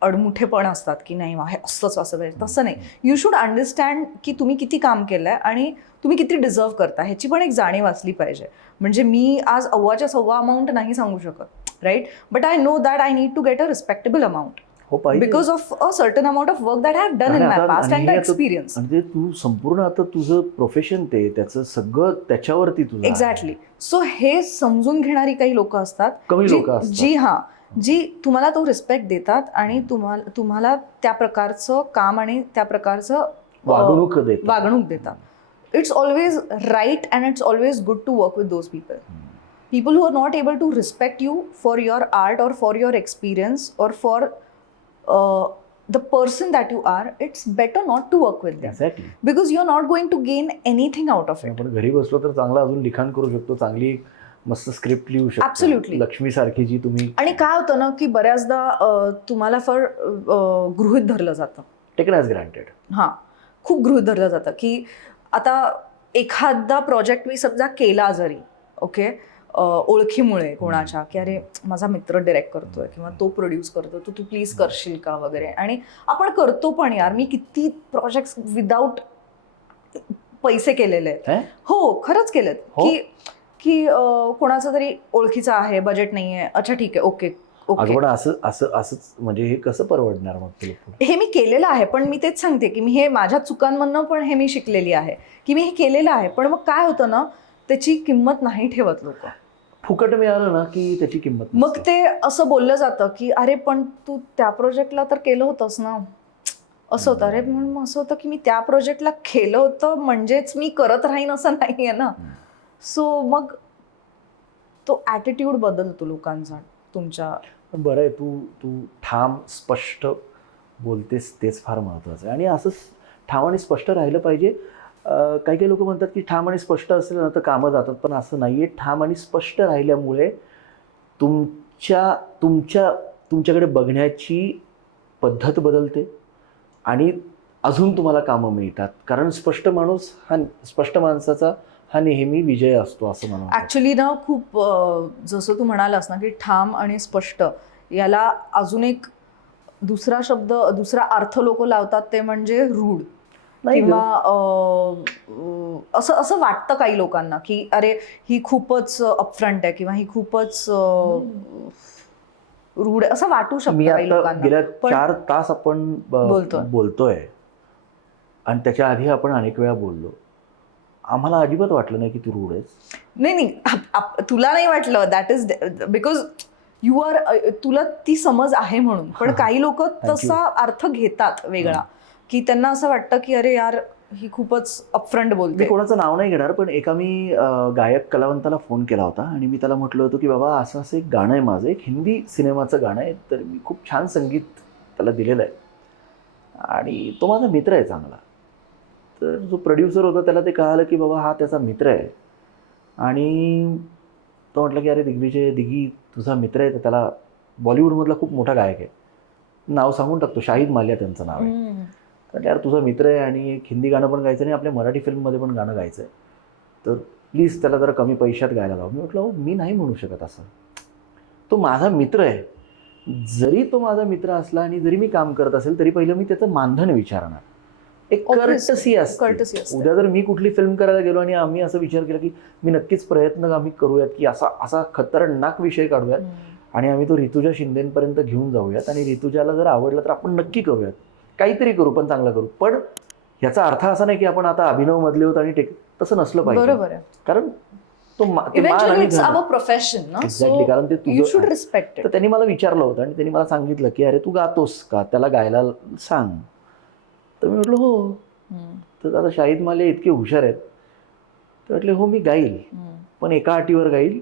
अडमुठेपण असतात की नाही हे असंच असं पाहिजे तसं नाही. यू शुड अंडरस्टँड की तुम्ही किती काम केलं आहे आणि तुम्ही किती डिझर्व करता ह्याची पण एक जाणीव असली पाहिजे. म्हणजे मी आज 1/4 अमाऊंट नाही सांगू शकत right but I know that I need to get a respectable amount because of a certain amount of work that I have done in my past and the experience. म्हणजे तू संपूर्ण आता तुझं प्रोफेशन ते त्याचं सगळं त्याच्यावरती तुझं. एक्झॅक्टली. सो हे समजून घेणारी काही लोक असतात कमी लोक असतात जी तुम्हाला तो रिस्पेक्ट देतात आणि तुम्हाला त्या प्रकारचं काम आणि त्या प्रकारचं वागणूक देतात. It's always right and it's always good to work with those people. People who are not able to respect you for your art or for your experience or for the person that you are, it's better not to work with them. Exactly. Because you're not going to gain anything out of it. आपण घरी बसलो तर चांगलं अजून लिखाण करू शकतो, चांगली मस्त स्क्रिप्ट लिहू शकतो. Absolutely. लक्ष्मी सारखी जी तुम्ही. आणि काय होतं ना की बऱ्याचदा तुम्हाला फार गृहीत धरलं जातं. Taken as granted. हां खूप गृहीत धरलं जातं की आता एखादा प्रोजेक्ट मी समजा केला जरी ओके ओळखीमुळे कोणाच्या की अरे माझा मित्र डिरेक्ट करतोय किंवा तो प्रोड्यूस करतो तू प्लीज करशील का वगैरे आणि आपण करतो पण यार. मी किती प्रोजेक्ट्स विदाऊट पैसे केलेले आहेत. हो खरंच केलेत की कोणाचं तरी ओळखीचं आहे बजेट नाही आहे अच्छा ठीक आहे ओके पण असंच म्हणजे हे कसं परवडणार मग. हे मी केलेलं आहे पण मी तेच सांगते की मी हे माझ्या चुकांमधनं पण हे मी शिकलेली आहे की मी हे केलेलं आहे पण मग काय होतं ना त्याची किंमत नाही ठेवत लोक. फुकट मिळालं ना की त्याची किंमत मग ते असं बोललं जातं की अरे पण तू त्या प्रोजेक्टला तर केलं होतंस ना असं होतं. अरे म्हणून असं होतं की मी त्या प्रोजेक्टला केलं होतं म्हणजेच मी करत राहीन असं नाही आहे ना. सो मग तो ॲटिट्यूड बदलतो लोकांचा तुमच्या. बरं आहे तू ठाम स्पष्ट बोलतेस तेच फार महत्त्वाचं आहे आणि असंच ठाम आणि स्पष्ट राहिलं पाहिजे. काही काही लोक म्हणतात की ठाम आणि स्पष्ट असेल ना तर कामं जातात पण असं नाही आहे. ठाम आणि स्पष्ट राहिल्यामुळे तुमच्याकडे बघण्याची पद्धत बदलते आणि अजून तुम्हाला कामं मिळतात कारण स्पष्ट माणसाचा हा नेहमी विजय असतो असं म्हणून. ॲक्च्युली ना खूप जसं तू म्हणालास ना की ठाम आणि स्पष्ट याला अजून एक दुसरा अर्थ लोक लावतात ते म्हणजे रूढ किंवा असं वाटतं काही लोकांना की अरे ही खूपच अपफ्रंट आहे किंवा ही खूपच रूढ असं वाटू शकतं काही लोकांना. गेल्या 4 तास आपण बोलतोय आणि त्याच्या आधी आपण अनेक वेळा बोललो. आम्हाला अजिबात वाटलं नाही की तू रूढ आहेस. नाही तुला नाही वाटलं, that is because you are, तुला ती समज आहे म्हणून. पण काही लोक तसा अर्थ घेतात वेगळा, की त्यांना असं वाटतं की अरे यार ही खूपच अपफ्रंट मी बोलते. कोणाचं नाव नाही घेणार, पण एका मी गायक कलावंताला फोन केला होता आणि मी त्याला म्हटलं होतं की बाबा असं असं एक गाणं आहे माझं, एक हिंदी सिनेमाचं गाणं आहे, तर मी खूप छान संगीत त्याला दिलेलं आहे आणि तो माझा मित्र आहे चांगला. तर जो प्रोड्युसर होता त्याला ते कळालं की बाबा हा त्याचा मित्र आहे आणि तो म्हटलं की अरे दिग्गी तुझा मित्र आहे, तर त्याला बॉलिवूडमधला खूप मोठा गायक आहे, नाव सांगून टाकतो, शाहिद मालिया त्यांचं नाव आहे. कारण यार तुझा मित्र आहे आणि एक हिंदी गाणं पण गायचं आणि आपल्या मराठी फिल्ममध्ये पण गाणं गायचं आहे, तर प्लीज त्याला जरा कमी पैशात गायला लाव. मी म्हटलं हो मी नाही म्हणू शकत असं, तो माझा मित्र आहे. जरी तो माझा मित्र असला आणि जरी मी काम करत असेल तरी पहिलं मी त्याचं मानधन विचारणार. एक कर्टसी असते. उद्या जर मी कुठली फिल्म करायला गेलो आणि आम्ही असं विचार केला की मी नक्कीच प्रयत्न आम्ही करूयात की असा खतरनाक विषय काढूयात आणि आम्ही तो ऋतुजा शिंदेपर्यंत घेऊन जाऊयात आणि ऋतुजाला जर आवडलं तर आपण नक्की करूयात, काहीतरी करू पण चांगलं करू. पण ह्याचा अर्थ असा नाही की आपण आता अभिनव मधले होत आणि तसं नसलं पाहिजे. बरोबर आहे. कारण तो प्रोफेशन. एक्झॅक्टली, कारण ते यू शुड तुझं. रिस्पेक्ट. तर त्यांनी मला विचारलं होतं आणि त्यांनी मला सांगितलं की अरे तू गातोस का, त्याला गायला सांग. तर मी म्हटलं हो. तर आता शाहिद मालिया इतके हुशार आहेत, तर म्हटले हो मी गाईल, पण एका अटीवर गाईल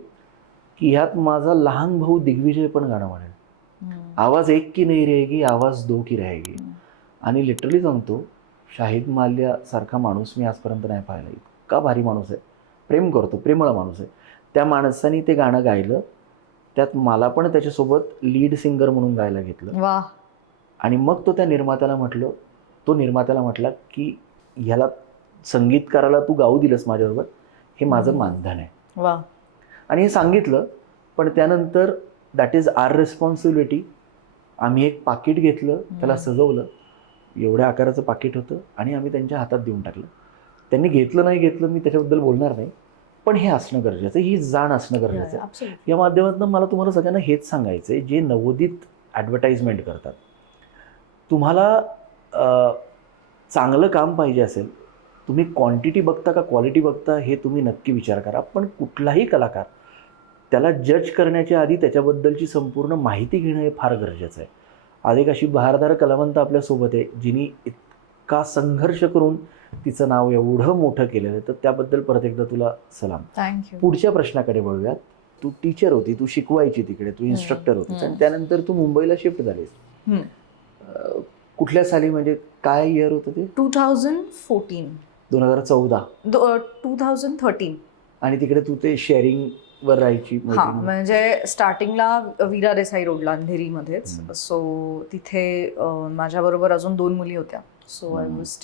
की ह्यात माझा लहान भाऊ दिग्विजय पण गाणं म्हणेल. आवाज एक की नाही रहेगी, आवाज दो की रहेगी. आणि लिटरली सांगतो, शाहिद मालिया सारखा माणूस मी आजपर्यंत नाही पाहिला. इतका भारी माणूस आहे, प्रेम करतो, प्रेमळ माणूस आहे. त्या माणसाने ते गाणं गायलं, त्यात मला पण त्याच्यासोबत लीड सिंगर म्हणून गायला घेतलं. वा. आणि मग तो निर्मात्याला म्हटला की ह्याला संगीतकाराला तू गाऊ दिलंस माझ्याबरोबर, हे माझं मानधन आहे. वा. आणि हे सांगितलं. पण त्यानंतर दॅट इज आवर रिस्पॉन्सिबिलिटी. आम्ही एक पाकिट घेतलं, त्याला सजवलं, एवढ्या आकाराचं पाकिट होतं आणि आम्ही त्यांच्या हातात देऊन टाकलं. त्यांनी घेतलं नाही घेतलं मी त्याच्याबद्दल बोलणार नाही, पण हे असणं गरजेचं आहे, ही जाण असणं गरजेचं आहे. या माध्यमातून मला तुम्हाला सगळ्यांना हेच सांगायचं आहे, जे नवोदित ॲडव्हर्टाइजमेंट करतात, तुम्हाला चांगलं काम पाहिजे असेल, तुम्ही क्वांटिटी बघता का क्वालिटी बघता हे तुम्ही नक्की विचार करा. पण कुठलाही कलाकार त्याला जज करण्याच्या आधी त्याच्याबद्दलची संपूर्ण माहिती घेणं हे फार गरजेचं आहे. आज एक अशी बहारदार कलावंत आपल्यासोबत आहे जिने इतका संघर्ष करून तिचं नाव एवढं मोठं केलेलं आहे, तर त्याबद्दल परत एकदा तुला सलाम. थँक्यू. पुढच्या प्रश्नाकडे वळूयात. तू टीचर होती, तू शिकवायची तिकडे, तू इन्स्ट्रक्टर होतीस आणि त्यानंतर तू मुंबईला शिफ्ट झालीस. कुठल्या साली, म्हणजे काय इयर होतं ते? 2014. 2014. 2013. आणि तिकडे तू ते शेअरिंग वर राहायची? हा, म्हणजे स्टार्टिंगला वीरा देसाई रोडला अंधेरीमध्येच. सो तिथे माझ्याबरोबर अजून 2 मुली होत्या. So I was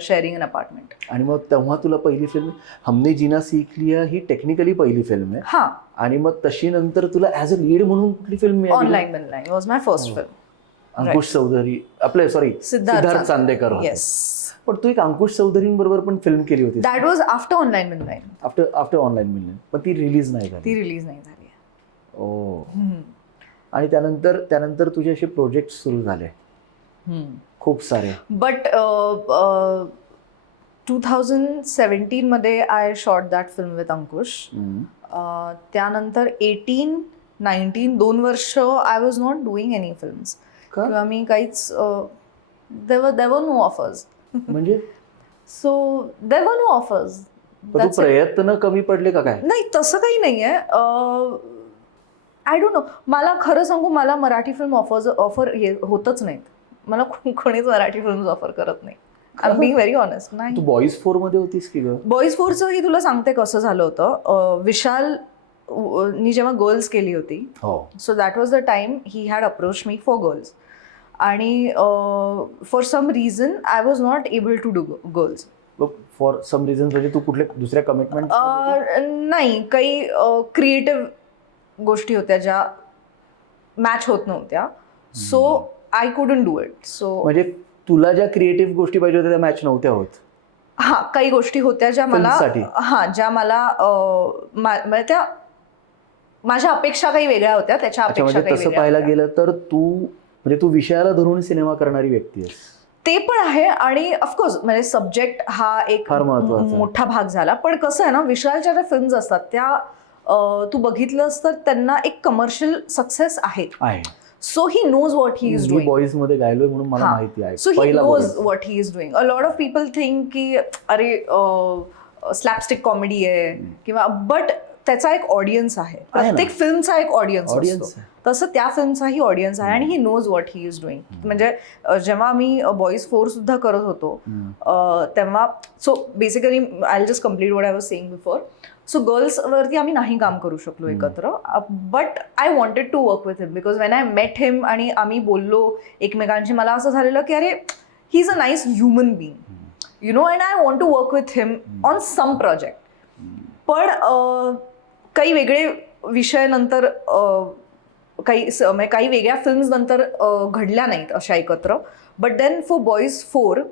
sharing an apartment. आणि मग तेव्हा तुला पहिली फिल्म हमने जीना सीख लिया ही टेक्निकली पहिली फिल्म आहे. हा. आणि मग तशी नंतर तुला ॲज अ लीड म्हणून कुठली फिल्म मिळाली? Online Binline was my first film. Ankush Chaudhari, आपले सॉरी सिद्धार्थ चांदेकर होते. येस. पण तू एक अंकुश चौधरींबरोबर पण फिल्म केली होती. That was after online Binline. After online मिळणे, पण ती रिलीज नाही झाली. ती रिलीज नाही झाली. ओ. आणि त्यानंतर तुझे असे प्रोजेक्ट सुरू झाले खूप सारे. बट 2017 मध्ये I shot that film with Ankush. त्यानंतर 18-19 2 वर्ष I was not doing any films. किंवा मी काहीच, देवर नो ऑफर्स. म्हणजे सो देवर नो ऑफर्स. तू प्रयत्न कमी पडले का काय? नाही, तसं काही नाहीये. I don't know. मला खरं सांगू, मला मराठी फिल्म ऑफर होतच नाहीत. मला कोणीच मराठी फिल्म ऑफर करत नाही. I am being very honest. नाही. तू बॉईज 4 मध्ये होतीस की ग? बॉईज 4चं ही तुला सांगते कसं झालं होतं. विशाल नी जेव्हा गर्ल्स केली होती, so that was the time he had approach me for girls. आणि for some reason I was not able to do girls. For some reason म्हणजे तू कुठल्या दुसऱ्या कमिटमेंट? नाही, काही क्रिएटिव्ह गोष्टी होत्या ज्या मॅच होत नव्हत्या. So I couldn't do it. So म्हणजे तुला ज्या क्रिएटिव्ह गोष्टी पाहिजे होत्या त्या मॅच नव्हत्या होत? हा, काही गोष्टी होत्या ज्या मला, ज्या मला त्या माझ्या अपेक्षा काही वेगळ्या होत्या, त्याच्या अपेक्षा काही तसं पाहायला गेलं तर तू विषयाला धरून सिनेमा करणारी व्यक्ती आहेस. ते पण आहे आणि ऑफकोर्स म्हणजे सब्जेक्ट हा एक फार महत्त्वाचा आहे. मोठा भाग झाला. पण कसं आहे ना, विशालच्या ज्या फिल्म्स असतात त्या तू बघितलंस तर त्यांना एक कमर्शियल सक्सेस आहे. So he knows what he is मी डुईंग. बॉईज मध्ये गायलोय म्हणून मला माहिती आहे. सो ही पहिला knows Boys. What he is doing. A lot of people think की अरे स्लॅपस्टिक कॉमेडी आहे किंवा, बट त्याचा एक ऑडियन्स आहे. प्रत्येक फिल्मचा एक ऑडियन्स असतो. तसं त्या फिल्मचाही ऑडियन्स आहे आणि he knows what he is doing. म्हणजे जेव्हा आम्ही बॉईज 4 सुद्धा करत होतो तेव्हा, so basically I just complete what I was saying before. सो गर्ल्सवरती आम्ही नाही काम करू शकलो एकत्र, but I wanted to work with him because when I met him आणि आम्ही बोललो एकमेकांशी, मला असं झालेलं की अरे he is a nice human being, you know, and I want to work with him on some project. पण काही वेगळे विषय नंतर काही वेगळ्या फिल्म्स नंतर घडल्या नाहीत अशा एकत्र. बट देन फॉर बॉईज 4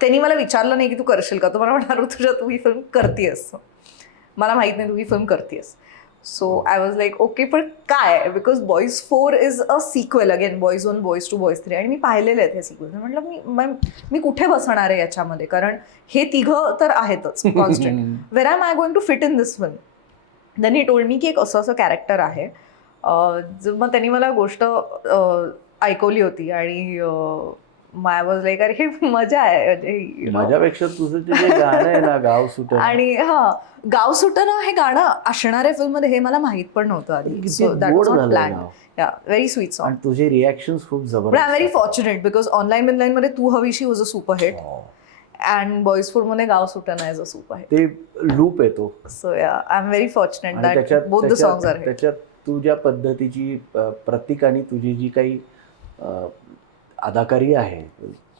त्यांनी मला विचारलं नाही की तू करशील का. तो मला म्हणाला तू ही फिल्म करतेयस, मला माहित नाही तू ही फिल्म करतेयस. So I was like okay, पण काय, because boys 4 is a sequel again, boys 1, boys 2, boys 3, आणि मी पाहिलेले आहेत हे सिक्वेल. म्हटलं मी कुठे बसणार आहे याच्यामध्ये, कारण हे तिघं तर आहेतच constant. Where am I going to fit in this film. Then he told me की एक असं कॅरेक्टर आहे. मग त्यांनी मला गोष्ट ऐकवली होती आणि आय वॉज लाईक अरे हे मजा आहे. माझ्यापेक्षा तुझं जे गाणं आहे ना गाव सुटणं, आणि गाव सुटणं हे गाणं असणाऱ्या फिल्म मध्ये हे मला माहित पण नव्हतं आधी. So that was not planned. Yeah very sweet song. आणि तुझे रिॲक्शन्स खूप जबरदस्त. I am very fortunate because online मध्ये तू हवीशी was a super hit and boys 4 मध्ये गाव सुटणं इज अ सुपर हिट. ते लूप येतो. So yeah I am very fortunate that both the songs are hit. त्याच्यात तू ज्या पद्धतीची प्रतीक आणि तुझी जी काही अदाकारी आहे,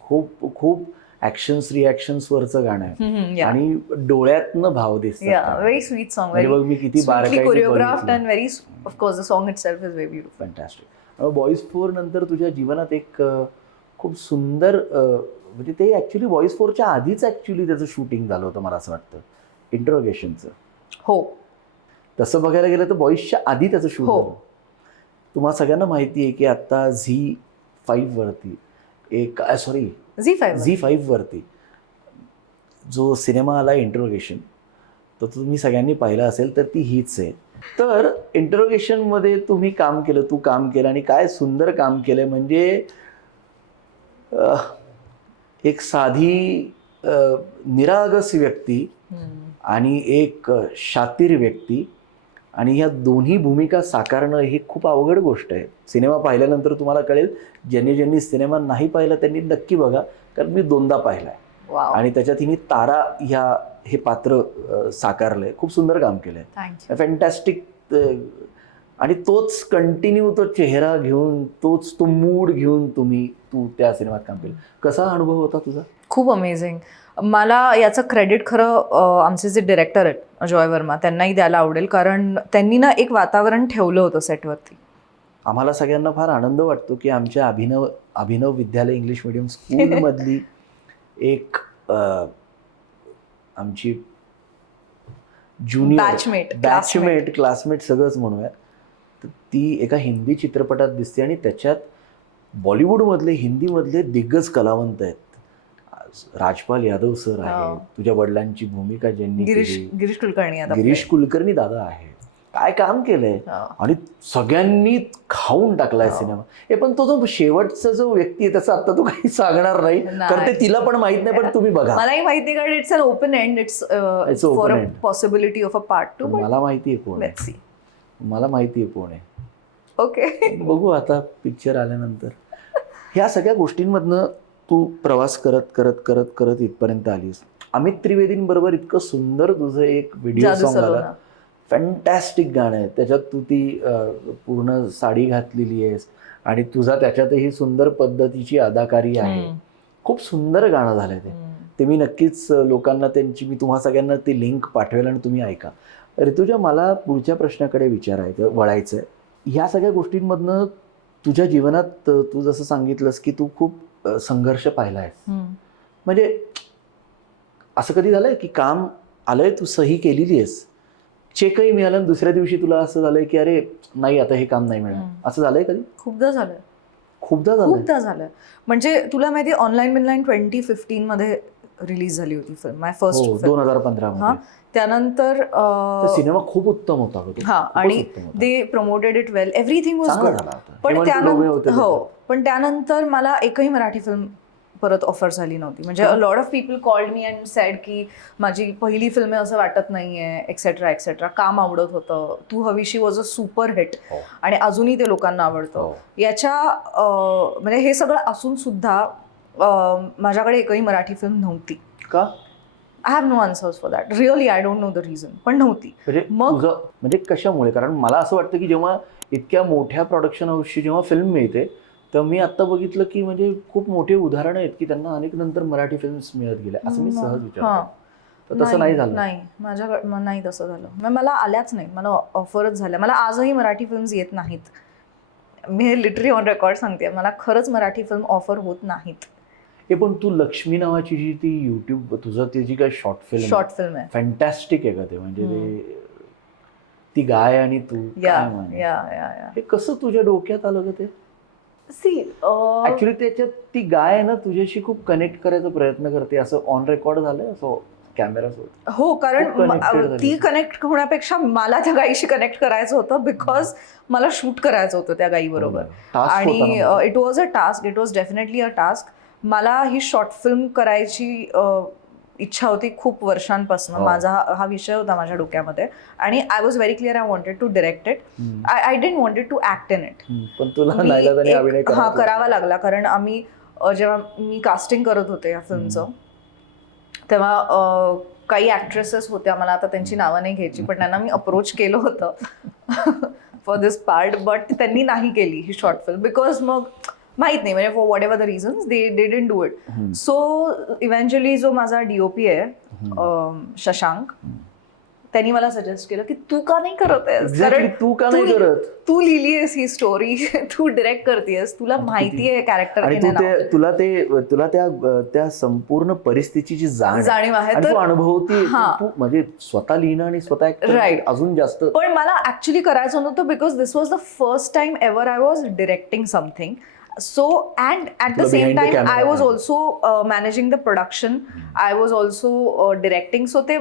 खूप खूप ऍक्शन्स रिॲक्शन्स वरचं गाणं आहे आणि डोळ्यातनं भाव दिसतात. व्हेरी स्वीट सॉंग, मी किती बारकाईने choreographed and very of course the song itself is very beautiful. Fantastic. Boys 4 नंतर तुझ्या जीवनात एक खूप सुंदर, म्हणजे ते ऍक्च्युली बॉईज 4च्या आधीच ऍक्च्युली त्याचं शूटिंग झालं होतं मला असं वाटतं, इंट्रोगेशनचं. हो, तसं बघायला गेलं तर बॉईजच्या आधी त्याचं शूट झालं. तुम्हाला सगळ्यांना माहिती आहे की आता झी5 वरती एक झी5 वरती जो सिनेमा आला इंट्रोगेशन, तो तुम्ही सगळ्यांनी पाहिला असेल तर ती हीच आहे. तर इंट्रोगेशनमध्ये तुम्ही काम केलं, तू काम केलं आणि काय सुंदर काम केलं. म्हणजे एक साधी निरागस व्यक्ती आणि एक शातीर व्यक्ती, आणि ह्या दोन्ही भूमिका साकारणं ही खूप अवघड गोष्ट आहे. सिनेमा पाहिल्यानंतर तुम्हाला कळेल. ज्यांनी सिनेमा नाही पाहिला त्यांनी नक्की बघा, कारण मी 2दा पाहिलाय आणि त्याच्यात हिने तारा हे पात्र साकारलंय. खूप सुंदर काम केलंय, फॅन्टॅस्टिक. आणि तोच कंटिन्यू तो चेहरा घेऊन, तो मूड घेऊन तू त्या सिनेमात काम केलं. कसा अनुभव होता तुझा? खूप अमेझिंग. मला याचं क्रेडिट खरं आमचे जे डिरेक्टर आहेत जॉय वर्मा त्यांनाही द्यायला आवडेल, कारण त्यांनी ना एक वातावरण ठेवलं होतं सेटवरती. आम्हाला सगळ्यांना फार आनंद वाटतो की आमच्या अभिनव विद्यालय इंग्लिश मिडियम स्कूलमधली एक आमची ज्युनियर बॅचमेट क्लासमेट सगळंच म्हणूया, तर ती एका हिंदी चित्रपटात दिसते आणि त्याच्यात बॉलिवूडमधले हिंदीमधले दिग्गज कलावंत आहेत. राजपाल यादव सर आहे, तुझ्या वडिलांची भूमिका ज्यांनी गिरीश कुलकर्णी दादा आहे. काय काम केलंय आणि सगळ्यांनी खाऊन टाकलाय सिनेमा. हे पण तो जो शेवटचा जो व्यक्ती आहे त्याचं आता तू काही सांगणार नाही, कारण ते तिला पण माहित नाही, पण तुम्ही बघा. मलाही माहिती नाही, कारण it's an open end, it's for a possibility of a part 2. मला माहिती आहे कोण आहे, मला माहिती आहे कोण आहे. ओके, बघू आता पिक्चर आल्यानंतर. ह्या सगळ्या गोष्टींमधनं तू प्रवास करत करत करत करत इथपर्यंत आलीस. अमित त्रिवेदींबरोबर इतकं सुंदर तुझं एक व्हिडिओ सॉंग आलं, फॅन्टॅस्टिक गाणं आहे. त्याच्यात तू ती पूर्ण साडी घातलेली आहेस आणि तुझा त्याच्यातही सुंदर पद्धतीची अदाकारी आहे. खूप सुंदर गाणं झालंय ते मी नक्कीच लोकांना मी तुम्हा सगळ्यांना ती लिंक पाठवेल आणि तुम्ही ऐका. ऋतुजा, मला पुढच्या प्रश्नाकडे वळायचं आहे. ह्या सगळ्या गोष्टींमधनं तुझ्या जीवनात तू जसं सांगितलंस की तू खूप संघर्ष पाहिला आहेस. म्हणजे असं कधी झालंय की काम आलंय, तू सही केलेली आहेस, चेकही मिळालं आणि दुसऱ्या दिवशी तुला असं झालंय की अरे नाही आता हे काम नाही मिळणार, असं झालंय कधी? खूपदा झालंय. खूपदा झालं खूपदा झालं. म्हणजे तुला माहिती ऑनलाईन बिनलाईन 2015 मध्ये रिलीज झाली होती फिल्म, माय फर्स्ट फिल्म. 2015 हा, मध्ये त्यानंतर सिनेमा खूप उत्तम होता ग तो. हा, खूपच आणि उत्तम होता. They promoted it well, everything was चांगला गुड. झाला होता. पण हेमंत डोबळे होते त्यानंतर त्याच्यात. पण त्यानंतर मला एकही मराठी फिल्म परत ऑफर झाली नव्हती. म्हणजे अ lot of people called me and sed की माझी पहिली फिल्म आहे असं वाटत नाहीये, एक्सेट्रा एक्सेट्रा. काम आवडत होतं, तू हवीशी वॉज अ सुपर हिट हो. आणि अजूनही ते लोकांना आवडतं. हो. याच्या म्हणजे हे सगळं असून सुद्धा माझ्याकडे एकही मराठी फिल्म नव्हती. का? I have no answers for that. Really I don't know the reason, पण नव्हती. म्हणजे मग तुझं म्हणजे कशामुळे? कारण मला असं वाटतं की जेव्हा इतक्या मोठ्या प्रोडक्शन हाऊसची जेव्हा फिल्म मिळते, तर मी आता बघितलं की म्हणजे खूप मोठी उदाहरणं आहेत की त्यांना अनेक नंतर मराठी फिल्म्स मिळत गेल्या, असं मी सहज विचारतो. तर तसं नाही झालं. नाही, माझ्याकडे नाही तसं झालं. मला आल्याच नाही, मला ऑफरच झाल्या. मला आजही मराठी फिल्म्स येत नाहीत. मी लिटरली ऑन रेकॉर्ड सांगते, मला खरंच मराठी फिल्म ऑफर होत नाहीत. हे पण तू लक्ष्मी नावाची जी ती युट्यूब तुझं ती जी काय शॉर्ट फिल्म आहे. फॅन्टॅस्टिक आहे का ते? म्हणजे ते ती गाय आणि तू काय म्हणे? हे कसं तुझ्या डोक्यात आलं ग ते? ऍक्च्युली त्याच्यात ती गाय ना तुझ्याशी खूप कनेक्ट करायचा प्रयत्न करते, असं ऑन रेकॉर्ड झालंय, असं कॅमेरासोबत. हो, कारण खूप connected झाली. ती कनेक्ट होण्यापेक्षा मला त्या गाईशी कनेक्ट करायचं होतं, बिकॉज मला शूट करायचं होतं त्या गाईबरोबर. Task आणि होता ना. It was a task, it was definitely a task. मला ही शॉर्ट फिल्म करायची इच्छा होती खूप वर्षांपासून. माझा हा विषय होता माझ्या डोक्यामध्ये, आणि I was very clear, I wanted to direct it. I didn't wanted to act in it. पण तुला नाईलाजाने अभिनय करावा लागला, कारण आम्ही जेव्हा मी कास्टिंग करत होते या फिल्मचं, तेव्हा काही ऍक्ट्रेसेस होत्या, मला आता त्यांची नावं नाही घ्यायची, पण त्यांना मी अप्रोच केलं होतं फॉर दिस पार्ट, बट त्यांनी नाही केली ही शॉर्ट फिल्म, बिकॉज मग माहित नाही, म्हणजे for what ever the reasons they didn't do it. So eventually जो माझा DOP आहे शशांक, त्यांनी मला सजेस्ट केलं की तू का नाही करत आहेस, कारण तू का नाही करत? तू लिहिली आहेस ही स्टोरी, तू डिरेक्ट करतेस, तुला माहिती आहे कॅरेक्टर. आणि तुला त्या संपूर्ण परिस्थितीची जी जाणीव आहे, तू अनुभवती, तू म्हणजे स्वतः लिहिणं आणि स्वतः राईट अजून जास्त. पण मला ऍक्च्युली करायचं नव्हतं, because this was the first time ever I was directing something. So and at the same time I was also managing the production. I was also directing. So ते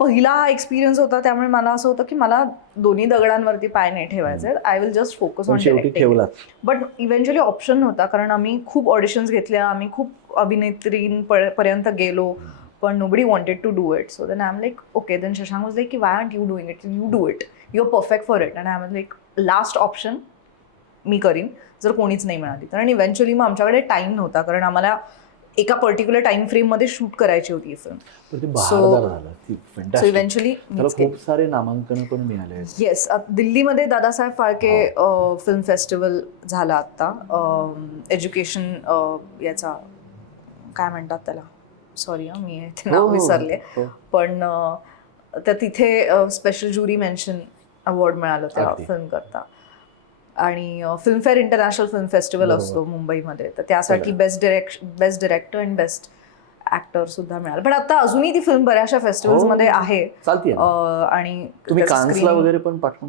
पहिला एक्सपिरियन्स होता, त्यामुळे मला असं होतं की मला दोन्ही दगडांवरती पाय नाही ठेवायचे. I will just focus on directing. But eventually option नव्हता, कारण आम्ही खूप ऑडिशन्स घेतल्या, आम्ही खूप अभिनेत्रींपर्यंत गेलो, पण nobody wanted to do it. So then I'm like, okay, then Shashank was like, why aren't you doing it? You do it. You're perfect for it. And I was like, last option मी करीन जर कोणीच नाही मिळाली तर. आणि eventually मग आमच्याकडे time नव्हता, कारण आम्हाला एका पर्टिक्युलर टाइम फ्रेम मध्ये शूट करायची होती ही फिल्म. सो इव्हेंच्युअली खूप सारे नामांकन पण मिळाले. येस, दिल्लीमध्ये दादासाहेब फाळके फिल्म फेस्टिवल झाला आता, एज्युकेशन याचा काय म्हणतात त्याला, सॉरी मी ते नाव विसरले, पण त्या तिथे स्पेशल ज्युरी मेन्शन अवॉर्ड मिळालं त्या फिल्म करता. आणि फिल्मफेअर इंटरनॅशनल फिल्म फेस्टिवल असतो मुंबईमध्ये, तर त्यासाठी best director and best actor सुद्धा मिळालं. पण आता अजूनही ती फिल्म बऱ्याचशा फेस्टिवल्स मध्ये आहे. आणि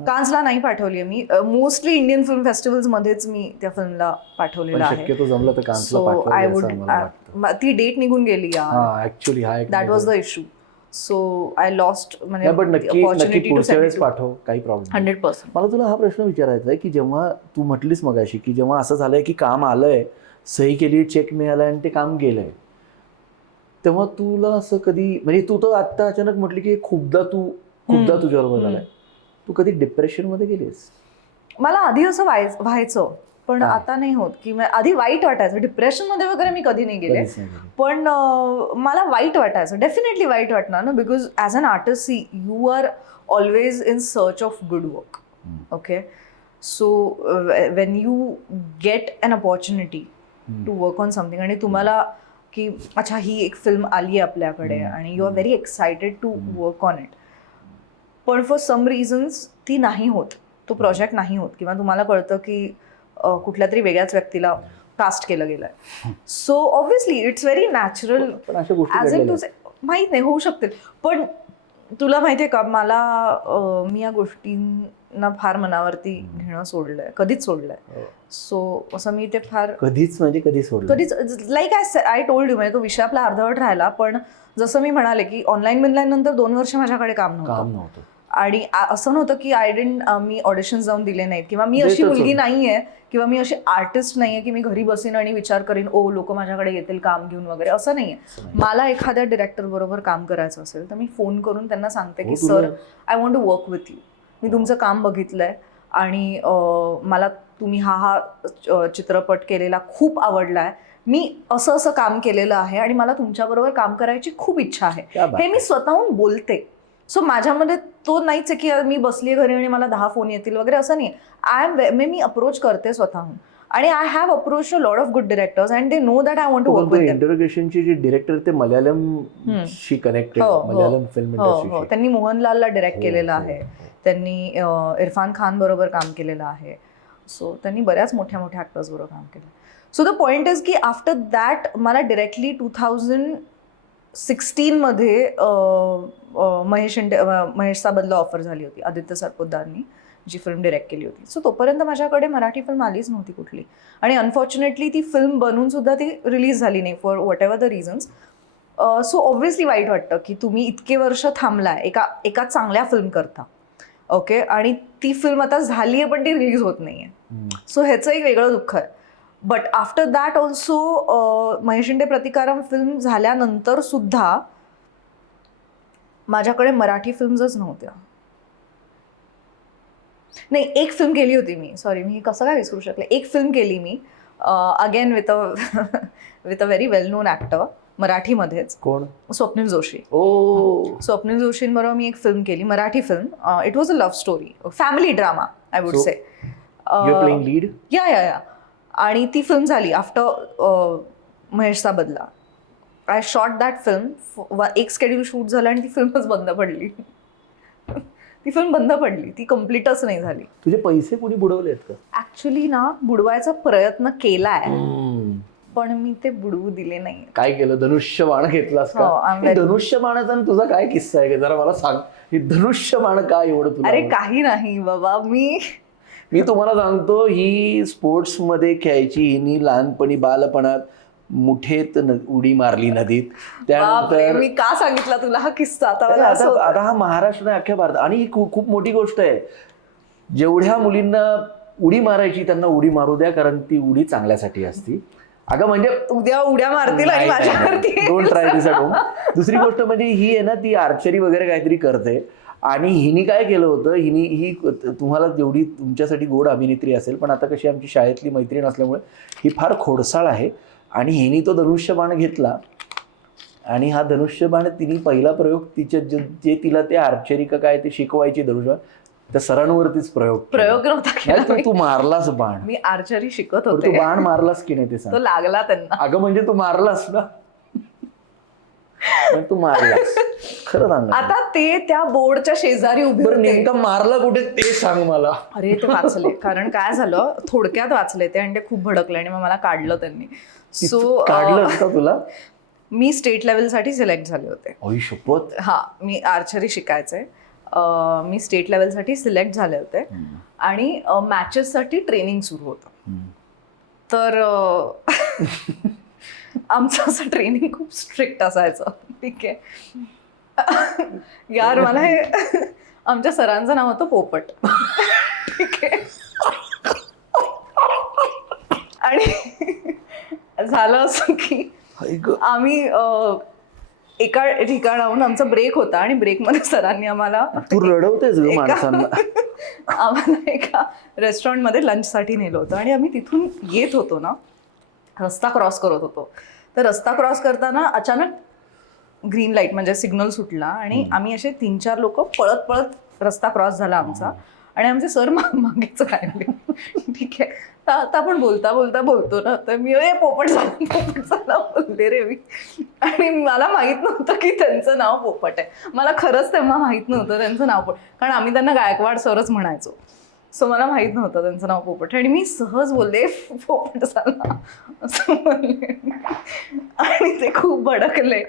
कान्सला नाही पाठवली आहे मी, मोस्टली इंडियन फिल्म फेस्टिवल्स मध्येच मी त्या फिल्मला पाठवलेलं आहे. सो आय वुड, ती डेट निघून गेली, that was the issue. So I lost, म्हणजे अपॉर्च्युनिटी टू पाठव, काही प्रॉब्लेम 100%. मला तुला हा प्रश्न विचारायचा आहे की जेव्हा तू म्हटलीस मगाशी की जेव्हा असं झालंय की काम आलंय, सही केली, चेक मिळालाय आणि ते काम गेलंय, तेव्हा तुला असं कधी, म्हणजे तू तर आता अचानक म्हटली की खूपदा तुझ्याबरोबर झालंय, तू कधी डिप्रेशन मध्ये गेलीस? मला आधी असं व्हायचं, पण आता नाही होत. की आधी वाईट वाटायचं, डिप्रेशन मध्ये वगैरे मी कधी नाही गेले, पण मला वाईट वाटायचं, डेफिनेटली वाईट वाटणार ना, because as an artist you are always in search of good work. Okay, so when you get an opportunity to work on something, आणि तुम्हाला की अच्छा ही एक फिल्म आली आहे आपल्याकडे आणि you are very excited to work on it, पण फॉर सम रिझन्स ती नाही होत, तो प्रोजेक्ट नाही होत, किंवा तुम्हाला कळतं की कुठल्या तरी वेगळ्याच व्यक्तीला कास्ट केलं गेलंय. So obviously it's very natural, as in to say, माहीत नाही, होऊ शकते. पण तुला माहिती आहे का, मला मी या गोष्टी ना फार मनावरती घेणं सोडलंय, कधीच सोडलंय. सो असं मी ते फार कधीच म्हणजे कधी सोडलं? कधीच लाईक आय टोल्ड यू, म्हणजे तो विषय आपला अर्धवट राहिला. पण जसं मी म्हणाले की ऑनलाईन बिनलाईन नंतर 2 वर्ष माझ्याकडे काम नव्हतं. आणि असं नव्हतं की मी ऑडिशन जाऊन दिले नाहीत, किंवा मी अशी मुलगी नाहीये, किंवा मी अशी आर्टिस्ट नाहीये की मी घरी बसीन आणि विचार करीन ओ लोक माझ्याकडे येतील काम घेऊन वगैरे. असं नाहीये. मला एखाद्या डिरेक्टर बरोबर काम करायचं असेल तर मी फोन करून त्यांना सांगते की sir, I want to work with you. मी तुमचं काम बघितलंय आणि मला तुम्ही हा चित्रपट केलेला खूप आवडलाय, मी असं असं काम केलेलं आहे आणि मला तुमच्याबरोबर काम करायची खूप इच्छा आहे, हे मी स्वतःहून बोलते. सो माझ्यामध्ये तो नाहीच आहे की मी बसली घरी आणि मला 10 फोन येतील वगैरे, असं नाही. मी अप्रोच करते स्वतःहून. आणि I have approach a lot of good directors and they know that I want to work with them. इंटरोगेशनचे जे डिरेक्टर ते मल्याळम शी कनेक्टेड, मल्याळम फिल्म इंडस्ट्री. त्यांनी मोहनलालला डिरेक्ट केलेलं आहे, त्यांनी इरफान खान बरोबर काम केलेलं आहे. सो त्यांनी बऱ्याच मोठ्या मोठ्या ॲक्टर्स बरोबर काम केलं. सो द पॉईंट इज की आफ्टर दॅट मला डिरेक्टली 2016 मध्ये महेश साबदला ऑफर झाली होती, आदित्य सरपोतदारनी जी फिल्म डिरेक्ट केली होती. सो तोपर्यंत माझ्याकडे मराठी फिल्म आलीच नव्हती कुठली. आणि अनफॉर्च्युनेटली ती फिल्म बनून सुद्धा ती रिलीज झाली नाही for what ever the reasons. So obviously वाईट वाटतं की तुम्ही इतके वर्ष थांबलाय एका चांगल्या फिल्म करता, ओके, आणि ती फिल्म आता झाली आहे पण ती रिलीज होत नाहीये. सो ह्याचं एक वेगळं दुःख आहे. But after that also Maheshinte Prathikaaram film झाल्यानंतर सुद्धा माझ्याकडे मराठी फिल्म्सच नव्हत्या. नाही, एक फिल्म केली होती मी, सॉरी, मी कसं काय विसरू शकले. एक फिल्म केली me again with a very well non actor, मराठीमध्येच. कोण? स्वप्नील जोशी. स्वप्नील जोशींबरोबर मी एक फिल्म केली, Marathi film. It was a love story, family drama I would say. Lead? Yeah. आणि ती फिल्म झाली आफ्टर महेश साबदला. आय शॉट दॅट फिल्म, एक स्केड्यूल शूट झालं आणि ती फिल्मच बंद पडली. ती फिल्म बंद पडली, ती कम्प्लीटच नाही झाली. तुझे पैसे कोणी बुडवलेत का? ऍक्च्युली ना, बुडवायचा प्रयत्न केलाय पण मी ते बुडवू दिले नाही. काय केलं? धनुष्यबाण घेतलास का? धनुष्यबाणाचा तुझा काय किस्सा आहे जरा मला सांग. ही धनुष्यबाण काय एवढं तुला? अरे काही नाही बाबा, मी तुम्हाला सांगतो, ही स्पोर्ट्स मध्ये खेळायची. हिनी लहानपणी बालपणात मुठेत उडी मारली नदीत. त्यानंतर मी का सांगितला तुला हा किस्सा? आता हा महाराष्ट्र अख्ख्या भारत, आणि ही खूप मोठी गोष्ट आहे. जेवढ्या मुलींना उडी मारायची त्यांना उडी मारू द्या, कारण ती उडी चांगल्यासाठी असती. अगं म्हणजे उद्या उड्या मारतील आणि माझ्यावरती don't try this at home. दुसरी गोष्ट म्हणजे ही आहे ना, ती आर्चरी वगैरे काहीतरी करते. आणि हिनी काय केलं होतं, ही तुम्हाला जेवढी तुमच्यासाठी गोड अभिनेत्री असेल, पण आता कशी आमची शाळेतली मैत्रीण असल्यामुळे ही फार खोडसाळ आहे. आणि हिनी तो धनुष्यबाण घेतला आणि हा धनुष्यबाण तिने पहिला प्रयोग जे तिला ते आर्चरी का काय ते शिकवायची धनुष्यबाण, त्या सरांवरतीच प्रयोग नव्हता. तू मारलास बाण? मी आर्चरी शिकत होते. तू बाण मारलास की नाही ते सांग. तो लागला त्यांना. अगं म्हणजे तू मारलास ना? तू मारलास खरं सांग. आता ते त्या बोर्डच्या शेजारी उभे होते. नेमका मारला कुठे ते सांग मला. अरे ते वाचले, कारण काय झालं, थोडक्यात वाचले ते आणि ते खूप भडकले आणि मग मला काढलं त्यांनी. सो काढलं का तुला? मी स्टेट लेवलसाठी सिलेक्ट झाले होते. ओय शपथ. हा, मी आर्चरी शिकायचे. मी स्टेट लेवलसाठी सिलेक्ट झाले होते आणि मॅचेससाठी ट्रेनिंग सुरू होतं. तर आमचं असं ट्रेनिंग खूप स्ट्रिक्ट असायचं. ठीक आहे यार, मला हे आमच्या सरांचं नाव होतं पोपट. ठीक आहे. आणि झालं असं की आम्ही एका ठिकाणाहून आमचा ब्रेक होता आणि ब्रेकमध्ये सरांनी आम्हाला एका रेस्टॉरंटमध्ये लंचसाठी नेलं होतं. आणि आम्ही तिथून येत होतो ना, रस्ता क्रॉस करत होतो. तर रस्ता क्रॉस करताना अचानक ग्रीन लाईट म्हणजे सिग्नल सुटला आणि आम्ही असे 3-4 लोक पळत पळत रस्ता क्रॉस झाला आमचा. आणि आमचे सर मागेच राहिले. ठीक आहे. तर आता आपण बोलता बोलतो ना, तर मी पोपट झाला बोलते रे मी. आणि मला माहित नव्हतं की त्यांचं नाव पोपट आहे. मला खरंच तेव्हा माहित नव्हतं त्यांचं नाव पोपट, कारण आम्ही त्यांना गायकवाड सरच म्हणायचो. सो मला माहित नव्हतं त्यांचं नाव पोपट. आणि मी सहज बोलले पोपट झाला असं बोलले आणि ते खूप भडकले.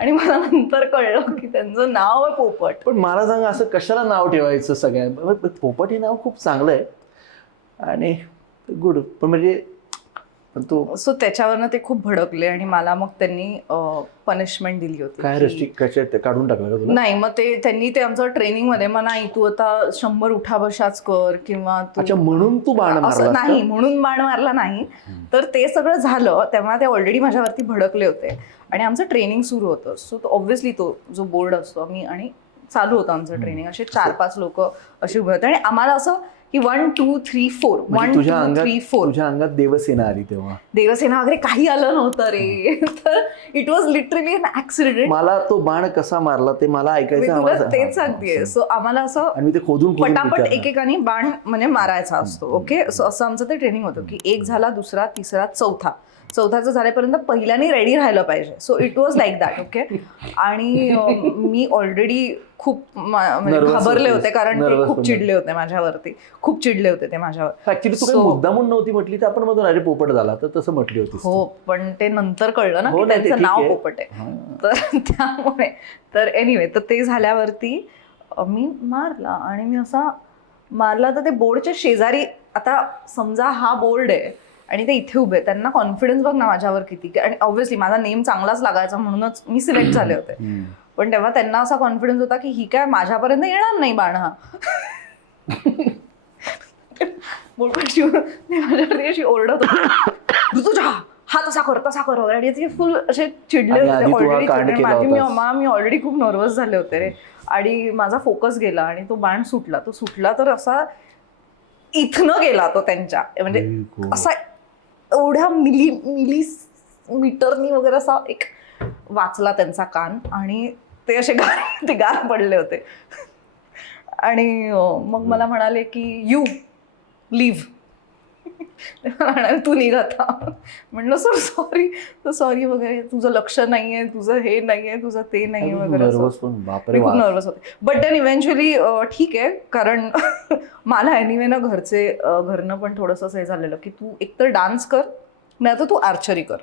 आणि मला नंतर कळलं की त्यांचं नाव आहे पोपट. पण मला सांग, असं कशाला नाव ठेवायचं सगळ्या? पोपट हे नाव खूप चांगलं आहे आणि गुड, पण म्हणजे पण तो सो त्याच्यावरनं ते खूप भडकले आणि मला मग त्यांनी पनिशमेंट दिली होती. काय की- रेस्ट्रिक्ट कशा काढून टाकलं का तुला? नाही, मग त्यांनी ते आमचं ट्रेनिंग मध्ये मग नाही तू आता 100 उठाबशाच कर किंवा तू अच्छा, म्हणून तू बाण असं मारलास का? नाही, म्हणून बाण मारला नाही. तर ते सगळं झालं तेव्हा ते ऑलरेडी माझ्यावरती भडकले होते आणि आमचं ट्रेनिंग सुरू होतं. सो ऑब्व्हियसली तो जो बोर्ड असतो आम्ही आणि चालू होतं आमचं ट्रेनिंग. असे 4-5 लोक असे उभे होते आणि आम्हाला असं की 1 2 3 4 म्हणजे 1 तुझ्या 2 अंगात 3 4 तुझ्या अंगात देवसेना आली तेव्हा? देवसेना वगैरे काही आलं नव्हतं रे. तर it was literally an accident. मला तो बाण कसा मारला ते मला मी ऐकायचं. तुला आवाज- तेच हा, सांगतेय. सो आम्हाला असं आणि मी ते खोदून पटापट विचारणार. एकेकाने बाण म्हणजे मारायचा असतो. ओके, सो असं आमचं ते ट्रेनिंग होतं की एक झाला, दुसरा, तिसरा, चौथाचं झाल्यापर्यंत पहिल्याने रेडी राहिलं पाहिजे. So it was like that. Okay, आणि मी ऑलरेडी खूप म्हणजे Nervous घाबरले होतीस. होते कारण ते Nervous खूप होणार. चिडले होते माझ्यावरती, खूप चिडले होते ते माझ्यावर. ऍक्च्युली तू काही So- मुद्दामून नव्हती म्हटली तर आपण मधून अरे पोपट झाला, तर तसं म्हटली होतीस. हो, पण ते नंतर कळलं ना हो की ना, ते त्यांचं ठीक नाव आहे. पोपट आहे. हा. तर त्यामुळे तर एनिवे, तर ते झाल्यावरती मी मारला आणि मी असा मारला तर ते बोर्डच्या शेजारी, आता समजा हा बोर्ड आहे आणि ते इथे उभे, त्यांना कॉन्फिडन्स बघ ना माझ्यावर किती. आणि ऑब्व्हियसली माझा नेम चांगलाच लागायचा म्हणूनच मी सिलेक्ट झाले होते. हम्म. पण तेव्हा त्यांना असा कॉन्फिडन्स होता की ही काय माझ्यापर्यंत येणार नाही बाण हा. बोलपाशी माझ्यावरती अशी ओरडत होती, ऋतुजा हा तसा कर वगैरे. आणि ते फुल असे चिडले आणि होते आधी तू हा ऑलरेडी. कांड केला होतास. मी ऑलरेडी खूप नर्वस झाले होते रे. आणि माझा फोकस गेला आणि तो बाण सुटला तर असा इथनं गेला तो त्यांच्या, म्हणजे बिलकुल. असा एवढ्या मिली मीटरनी वगैरे असा एक वाचला त्यांचा कान आणि ते असे गार पडले होते. आणि मग मला म्हणाले की यू लिव्ह. म्हणाले तू निघ आता. म्हणलं सॉरी वगैरे, तुझं लक्ष नाहीये, तुझं हे नाहीये, तुझं ते नाहीये वगैरे. नर्वस पण बापरे. मी खूप नर्वस होते. बट देन इव्हेंच्युअली ठीक आहे, कारण मला एनिवे ना घरनं पण थोडंसं हे झालेलं की तू एकतर डान्स कर नाही तर तू आर्चरी कर.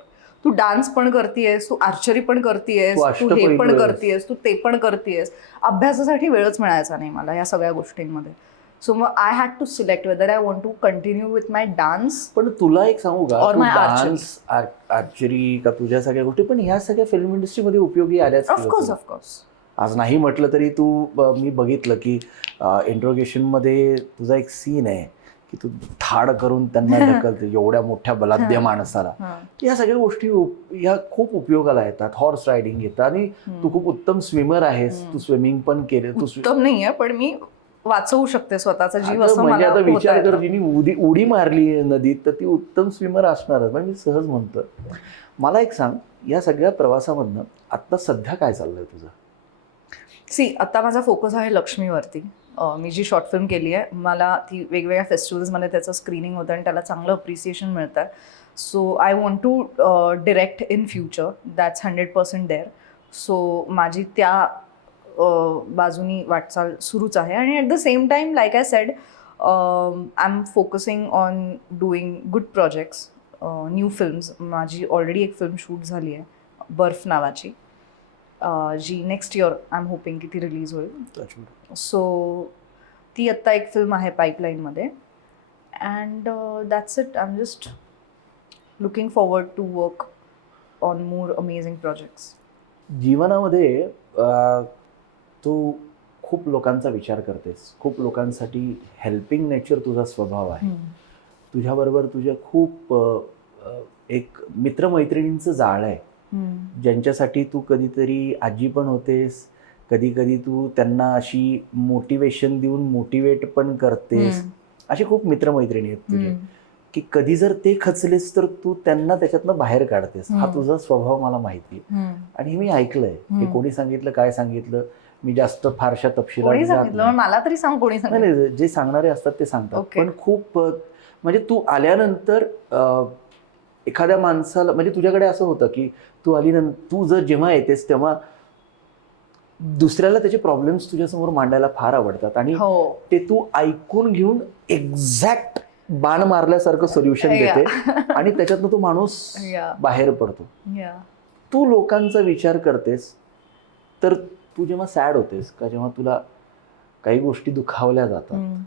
तू डान्स पण करतेयस, तू आर्चरी पण करतेयस, तू तू हे अष्टपैलू पण आहेस. करतेयस, तू ते पण करतेयस. अभ्यासासाठी वेळच मिळायचा नाही मला या सगळ्या गोष्टींमध्ये. सो मग I had to select whether I want to continue with my dance. पण तुला एक सांगू का, Or तू my डान्स, आर्चरी का तुझ्या सगळ्या गोष्टी पण ह्या सगळ्या फिल्म इंडस्ट्रीमध्ये उपयोगी आल्याच की ऑफकोर्स तुला? ऑफकोर्स. आज नाही म्हटलं तरी तू मी बघितलं की इंट्रोगेशनमध्ये तुझा एक सीन आहे की तू थाड करून त्यांना ढकलते एवढ्या मोठ्या बलाढ्य माणसाला. या सगळ्या गोष्टी या खूप उपयोगाला येतात. हॉर्स रायडिंग येतं आणि तू खूप उत्तम स्विमर आहेस. तू स्विमिंग पण केले. तू उत्तम नाहीये पण मी वाचवू शकते स्वतःचा जीव, अगं, असं म्हणजे मला आता होता विचार येतं. कर, तिने उडी मारली नदीत तर ती उत्तम स्विमर असणारच. म्हणजे मी सहज म्हणतो. मला एक सांग, या सगळ्या प्रवासामधनं आता सध्या काय चाललंय तुझं? आता माझा फोकस आहे लक्ष्मीवरती. मी जी शॉर्ट फिल्म केली आहे, मला ती वेगवेगळ्या फेस्टिवल्समध्ये त्याचं स्क्रीनिंग होतं आणि त्याला चांगलं अप्रिसिएशन मिळतं आहे. So I want to direct in future. That's 100% there. So माझी त्या बाजूनी वाटचाल सुरूच आहे. आणि at the same time like I said, I am focusing on doing good projects, new films. माझी ऑलरेडी एक फिल्म शूट झाली आहे, बर्फ नावाची, जी next year I am hoping की ती रिलीज होईल. सो ती आत्ता एक फिल्म आहे पाईपलाईनमध्ये. And that's it. I am just looking forward to work on more amazing projects. जीवनामध्ये तू खूप लोकांचा विचार करतेस, खूप लोकांसाठी हेल्पिंग नेचर तुझा स्वभाव आहे. तुझ्याबरोबर तुझ्या खूप एक मित्रमैत्रिणींचं जाळं आहे, ज्यांच्यासाठी तू कधीतरी आजी पण होतेस, कधी कधी तू त्यांना अशी मोटिवेशन देऊन मोटिवेट पण करतेस. असे खूप मित्रमैत्रिणी आहेत तुझे की कधी जर ते खचलेस तर तू त्यांना त्याच्यातनं बाहेर काढतेस. हा तुझा स्वभाव मला माहिती आहे आणि मी ऐकलंय. हे कोणी सांगितलं, काय सांगितलं, मी जास्त फारशा तपशिलात कोणी जात सांगितलं? नाही. मला तरी सांग कोणी सांगितलं. नाही, जे सांगणारे असतात ते सांगतात. Okay. पण खूप म्हणजे तू आल्यानंतर एखाद्या माणसाला, म्हणजे तुझ्याकडे असं होतं की तू आलीनंतर, तू जर जेव्हा येतेस तेव्हा दुसऱ्याला त्याचे प्रॉब्लेम्स तुझ्यासमोर मांडायला फार आवडतात आणि ते तू ऐकून घेऊन एक्झॅक्ट बाण मारल्यासारखं सोल्युशन देते आणि त्याच्यातनं तो माणूस बाहेर पडतो. तू लोकांचा विचार करतेस तर तू जेव्हा सॅड होतेस का, जेव्हा तुला काही गोष्टी दुखावल्या जातात,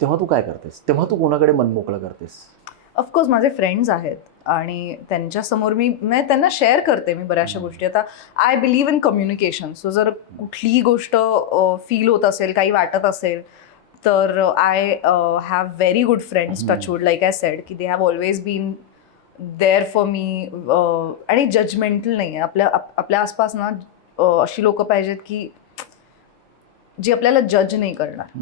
तेव्हा तू काय करतेस? तेव्हा तू कोणाकडे मन मोकळं करतेस? ऑफकोर्स माझे फ्रेंड्स आहेत आणि त्यांच्यासमोर मी त्यांना शेअर करते मी बऱ्याचशा गोष्टी. आता I believe in communication. So जर कुठलीही गोष्ट फील होत असेल, काही वाटत असेल, तर I have very good friends, touchwood, like I said, की they have always been there for me. आणि जजमेंटल नाही आहे. आपल्या आसपास ना अशी लोकं पाहिजेत की जी आपल्याला जज नाही करणार.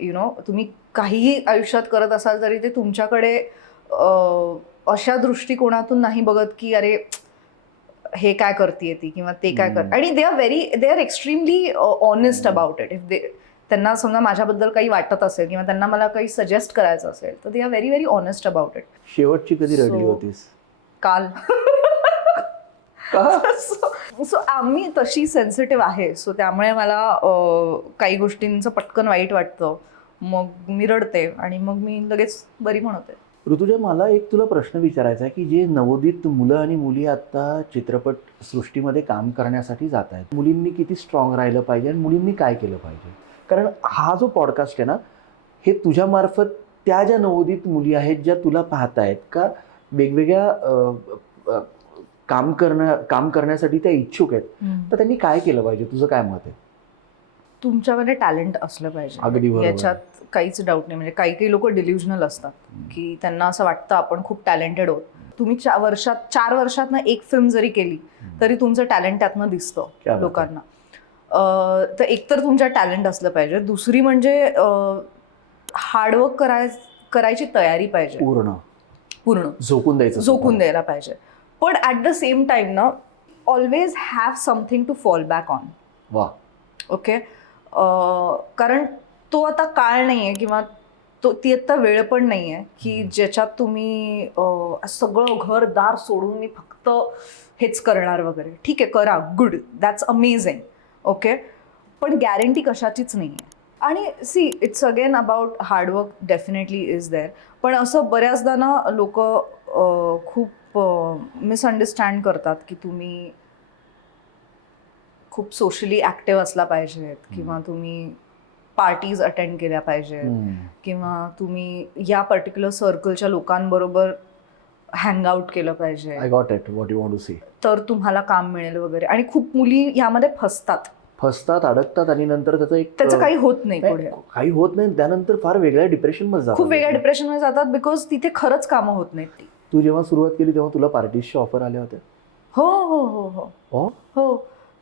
यु नो, तुम्ही काहीही आयुष्यात करत असाल तरी ते तुमच्याकडे अशा दृष्टिकोनातून नाही बघत की अरे हे काय करते ती किंवा ते काय कर. आणि they are extremely honest about it. त्यांना समजा माझ्याबद्दल काही वाटत असेल किंवा त्यांना मला काही सजेस्ट करायचं असेल तर they are very very honest about it. शेवटची कधी रडली होतीस? काल. सो आम्ही तशी सेन्सिटिव्ह आहे. सो त्यामुळे मला काही गोष्टींचं पटकन वाईट वाटतं, मग मी रडते आणि मग मी लगेच बरी पण होते. ऋतुजा, मला एक तुला प्रश्न विचारायचा आहे की जे नवोदित मुलं आणि मुली आता चित्रपट सृष्टीमध्ये काम करण्यासाठी जात आहेत, मुलींनी किती स्ट्रॉंग राहिलं पाहिजे आणि मुलींनी काय केलं पाहिजे? कारण हा जो पॉडकास्ट आहे ना, हे तुझ्यामार्फत त्या ज्या नवोदित मुली आहेत ज्या तुला पाहतायत का, वेगवेगळ्या काम करण्यासाठी त्या इच्छुक आहेत, तर त्यांनी काय केलं पाहिजे? तुझं काय मत आहे? तुमच्यामध्ये टॅलेंट असलं पाहिजे. अगदी बरोबर. याच्यात काहीच डाऊट नाही. म्हणजे काही लोक डिल्युजनल असतात की त्यांना असं वाटतं आपण खूप टॅलेंटेड आहोत. तुम्ही 4 वर्षातनं एक फिल्म जरी केली तरी तुमचं टॅलेंट त्यातनं दिसतं लोकांना. तर एकतर तुमच्यात टॅलेंट असलं पाहिजे. दुसरी म्हणजे हार्डवर्क करायची तयारी पाहिजे. पूर्ण झोकून द्यायला पाहिजे. पण ॲट द सेम टाइम ना, always have something to fall back on. वा. ओके. कारण तो आता काळ नाही आहे किंवा ती आता वेळ पण नाही आहे की ज्याच्यात तुम्ही सगळं घरदार सोडून मी फक्त हेच करणार वगैरे. ठीक आहे, करा, गुड, दॅट्स अमेझिंग. ओके. पण गॅरंटी कशाचीच नाही आहे. आणि see, it's again about hard work, definitely is there. पण असं बऱ्याचदा ना लोक खूप मिसअंडरस्टँड करतात की तुम्ही खूप सोशली ॲक्टिव्ह असला पाहिजेत किंवा तुम्ही पार्टीज अटेंड केल्या पाहिजेत किंवा तुम्ही या पर्टिक्युलर सर्कलच्या लोकांबरोबर हँगआउट केलं पाहिजे. I got it, what you want to say. तर तुम्हाला काम मिळेल वगैरे. आणि खूप मुली यामध्ये फसतात, अडकतात आणि नंतर त्याचं काही होत नाही. पुढे काही होत नाही. त्यानंतर फार वेगळ्या डिप्रेशनमध्ये जातात. खूप वेगळ्या डिप्रेशनमध्ये जातात बिकॉज तिथे खरंच कामं होत नाहीत ती. तू जेव्हा सुरुवात केली तेव्हा तुला पार्टीजचे ऑफर आले होते? हो हो हो हो हो हो.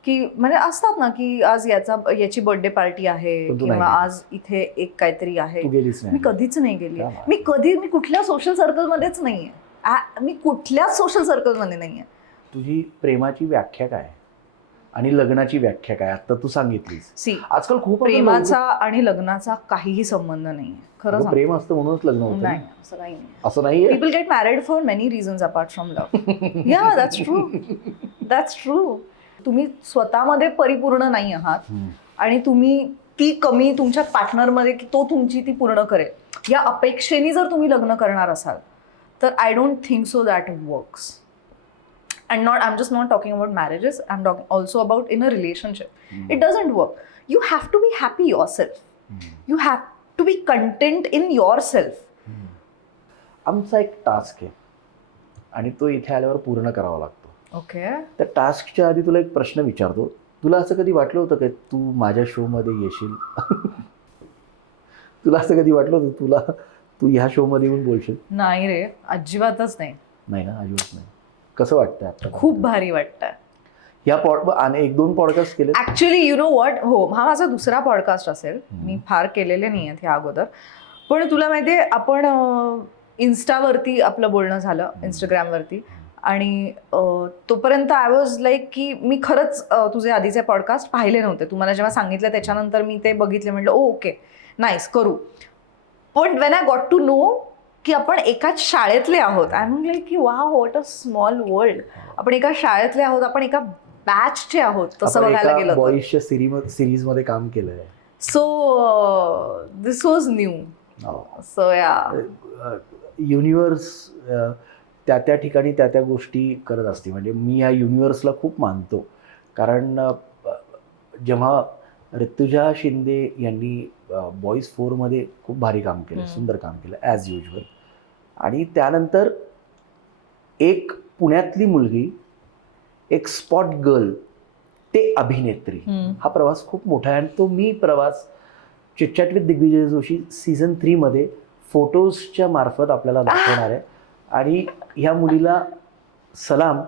की म्हणजे असतात ना की आज याची बर्थडे पार्टी आहे किंवा आज इथे एक काहीतरी आहे. मी कधीच नाही गेली. मी कुठल्या सोशल सर्कलमध्येच नाहीये. मी कुठल्याच सोशल सर्कलमध्ये नाहीये. तुझी प्रेमाची व्याख्या काय आणि लग्नाची व्याख्या काय? आता तू सांगितलीस. सी, आजकाल खूप प्रेमाचा आणि लग्नाचा काहीही संबंध नाहीये. खरं प्रेम असतं म्हणूनच लग्न होतं? नाही, असं काही नाही. असं नाहीये. People get married for many reasons apart from love. या, दॅट्स ट्रू. तुम्ही स्वतःमध्ये परिपूर्ण नाही आहात आणि तुम्ही ती कमी तुमच्या पार्टनरमध्ये की तो तुमची ती पूर्ण करेल या अपेक्षेने जर तुम्ही लग्न करणार असाल तर I don't think so that works. And I am just not talking about marriages, I am talking also about in a relationship. It doesn't work. You have to be happy yourself. You have to be content in yourself. आमचा एक task आहे आणि तो इथे आल्यावर पूर्ण करावा लागतो. ओके. त्या टास्कच्या आधी तुला एक प्रश्न विचारतो. तुला असं कधी वाटलं होतं का तू माझ्या शोमध्ये येशील? तुला असं कधी वाटलं होतं तू ह्या शोमध्ये येऊन बोलशील? नाही रे, अजिबातच नाही. नाही ना, अजिबात नाही. कसं वाटतंय आता? खूप भारी वाटतंय. या आणि 1-2 पॉडकास्ट केले ऍक्च्युली. यु नो व्हॉट, हो, हा माझा दुसरा पॉडकास्ट असेल. मी फार केलेले नाही आहेत ह्या अगोदर. पण तुला माहितीये, आपण इन्स्टावरती आपलं बोलणं झालं, इंस्टाग्रामवरती. आणि तोपर्यंत आय वॉज लाईक की मी खरंच तुझे आधीचे पॉडकास्ट पाहिले नव्हते. तुम्हाला जेव्हा सांगितलं त्याच्यानंतर मी ते बघितले, म्हटलं ओ ओके नाईस, करू. पण when I got to know की आपण एकाच शाळेतले आहोत, आय एम लाईक की wow, what a small world. आपण एका शाळेतले आहोत, आपण एका बॅचचे आहोत तसं बघायला गेलं. बॉईजच्या सिरीजमध्ये काम केलंय. So this was new. So या युनिव्हर्स त्या ठिकाणी त्या गोष्टी करत असते. म्हणजे मी या युनिव्हर्सला खूप मानतो कारण जेव्हा ऋतुजा शिंदे यांनी बॉईज 4मध्ये खूप भारी काम केलं, सुंदर काम केलं ॲज युजल, आणि त्यानंतर एक पुण्यातली मुलगी, एक स्पॉट गर्ल ते अभिनेत्री, हा प्रवास खूप मोठा आहे. आणि तो मी प्रवास chitchat with Digvijay Joshi season 3मध्ये फोटोजच्या मार्फत आपल्याला दाखवणार आहे. आणि ह्या मुलीला सलाम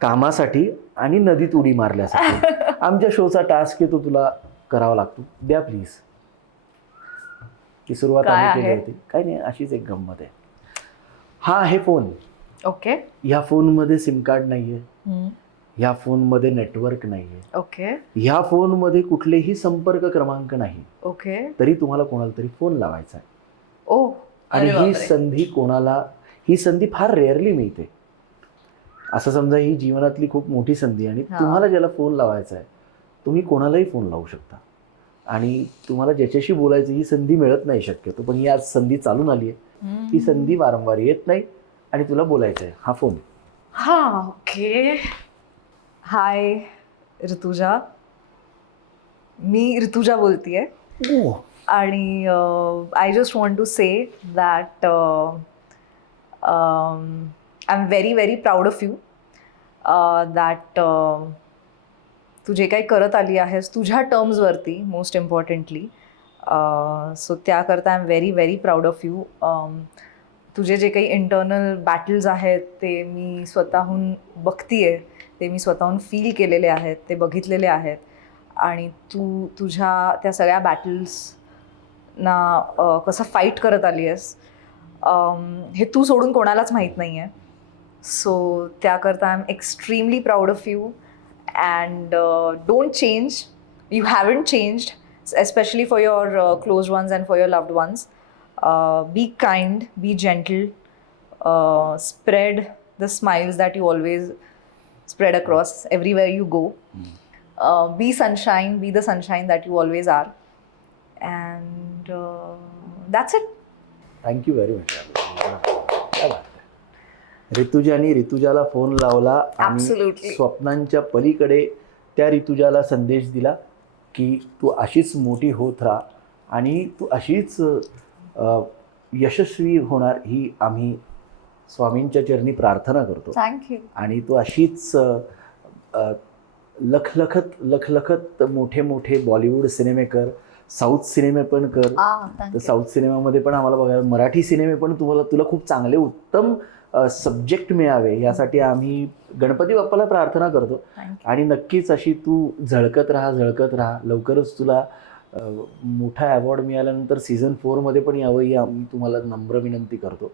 कामासाठी आणि नदीत उडी मारल्यासाठी. आमच्या शोचा टास्क आहे तो तुला करावा लागतो. द्या प्लीज. ही सुरुवात काय आम्ही केली आहे? होती. काही नाही, अशीच एक गंमत आहे. हा आहे फोन. ओके ह्या फोनमध्ये सिम कार्ड नाहीये, ह्या फोनमध्ये नेटवर्क नाहीये, ओके ह्या फोनमध्ये कुठलेही संपर्क क्रमांक नाही, ओके. तरी तुम्हाला कोणाला तरी फोन लावायचा आहे. ओ आणि अरे ही बापरे. संधी कोणाला, ही संधी फार रेअरली मिळते. असं समजा ही जीवनातली खूप मोठी संधी आहे आणि हा. तुम्हाला ज्याला फोन लावायचा आहे तुम्ही कोणालाही फोन लावू शकता. आणि तुम्हाला ज्याच्याशी बोलायचं ही संधी मिळत नाही शक्यतो, पण ही आज संधी चालून आली आहे. ही संधी वारंवार येत नाही आणि तुला बोलायचं आहे. हा फोन. हा ओके. हाय ऋतुजा, मी ऋतुजा बोलतीये. आणि I just want to say that I am very very proud of you that तू जे काही करत आली आहेस तुझ्या टर्म्सवरती, मोस्ट इम्पॉर्टंटली. सो त्याकरता I am very very proud of you. तुझे जे काही इंटरनल बॅटल्स आहेत ते मी स्वतःहून बघतीये, ते मी स्वतःहून फील केलेले आहेत, ते बघितलेले आहेत. आणि तू तुझ्या त्या सगळ्या बॅटल्सना कसं फाईट करत आली आहेस हे तू सोडून कोणालाच माहीत नाही आहे. सो त्याकरता I am extremely proud of you. And don't change, you haven't changed, especially for your close ones and for your loved ones. Be kind, be gentle, spread the smiles that you always spread across everywhere you go. Be sunshine, be the sunshine that you always are. And that's it. Thank you very much. ऋतुजानी ऋतुजाला phone लावला आणि Absolutely. स्वप्नांच्या पलीकडे त्या ऋतुजाला संदेश दिला की तू अशीच मोठी होत राहा आणि तू अशीच यशस्वी होणार, ही आम्ही स्वामींच्या चरणी प्रार्थना करतो. थँक्यू. आणि तू अशीच लखलखत मोठे मोठे बॉलिवूड सिनेमे कर, साऊथ सिनेमे पण कर. तर साऊथ सिनेमामध्ये पण आम्हाला बघायला, मराठी सिनेमे पण तुला खूप चांगले उत्तम सब्जेक्ट मिळावे यासाठी आम्ही गणपती बाप्पाला प्रार्थना करतो. आणि नक्कीच अशी तू झळकत राहा. लवकरच तुला मोठा अवॉर्ड मिळाल्यानंतर सीझन 4मध्ये पण यावं ही आम्ही तुम्हाला नम्र विनंती करतो.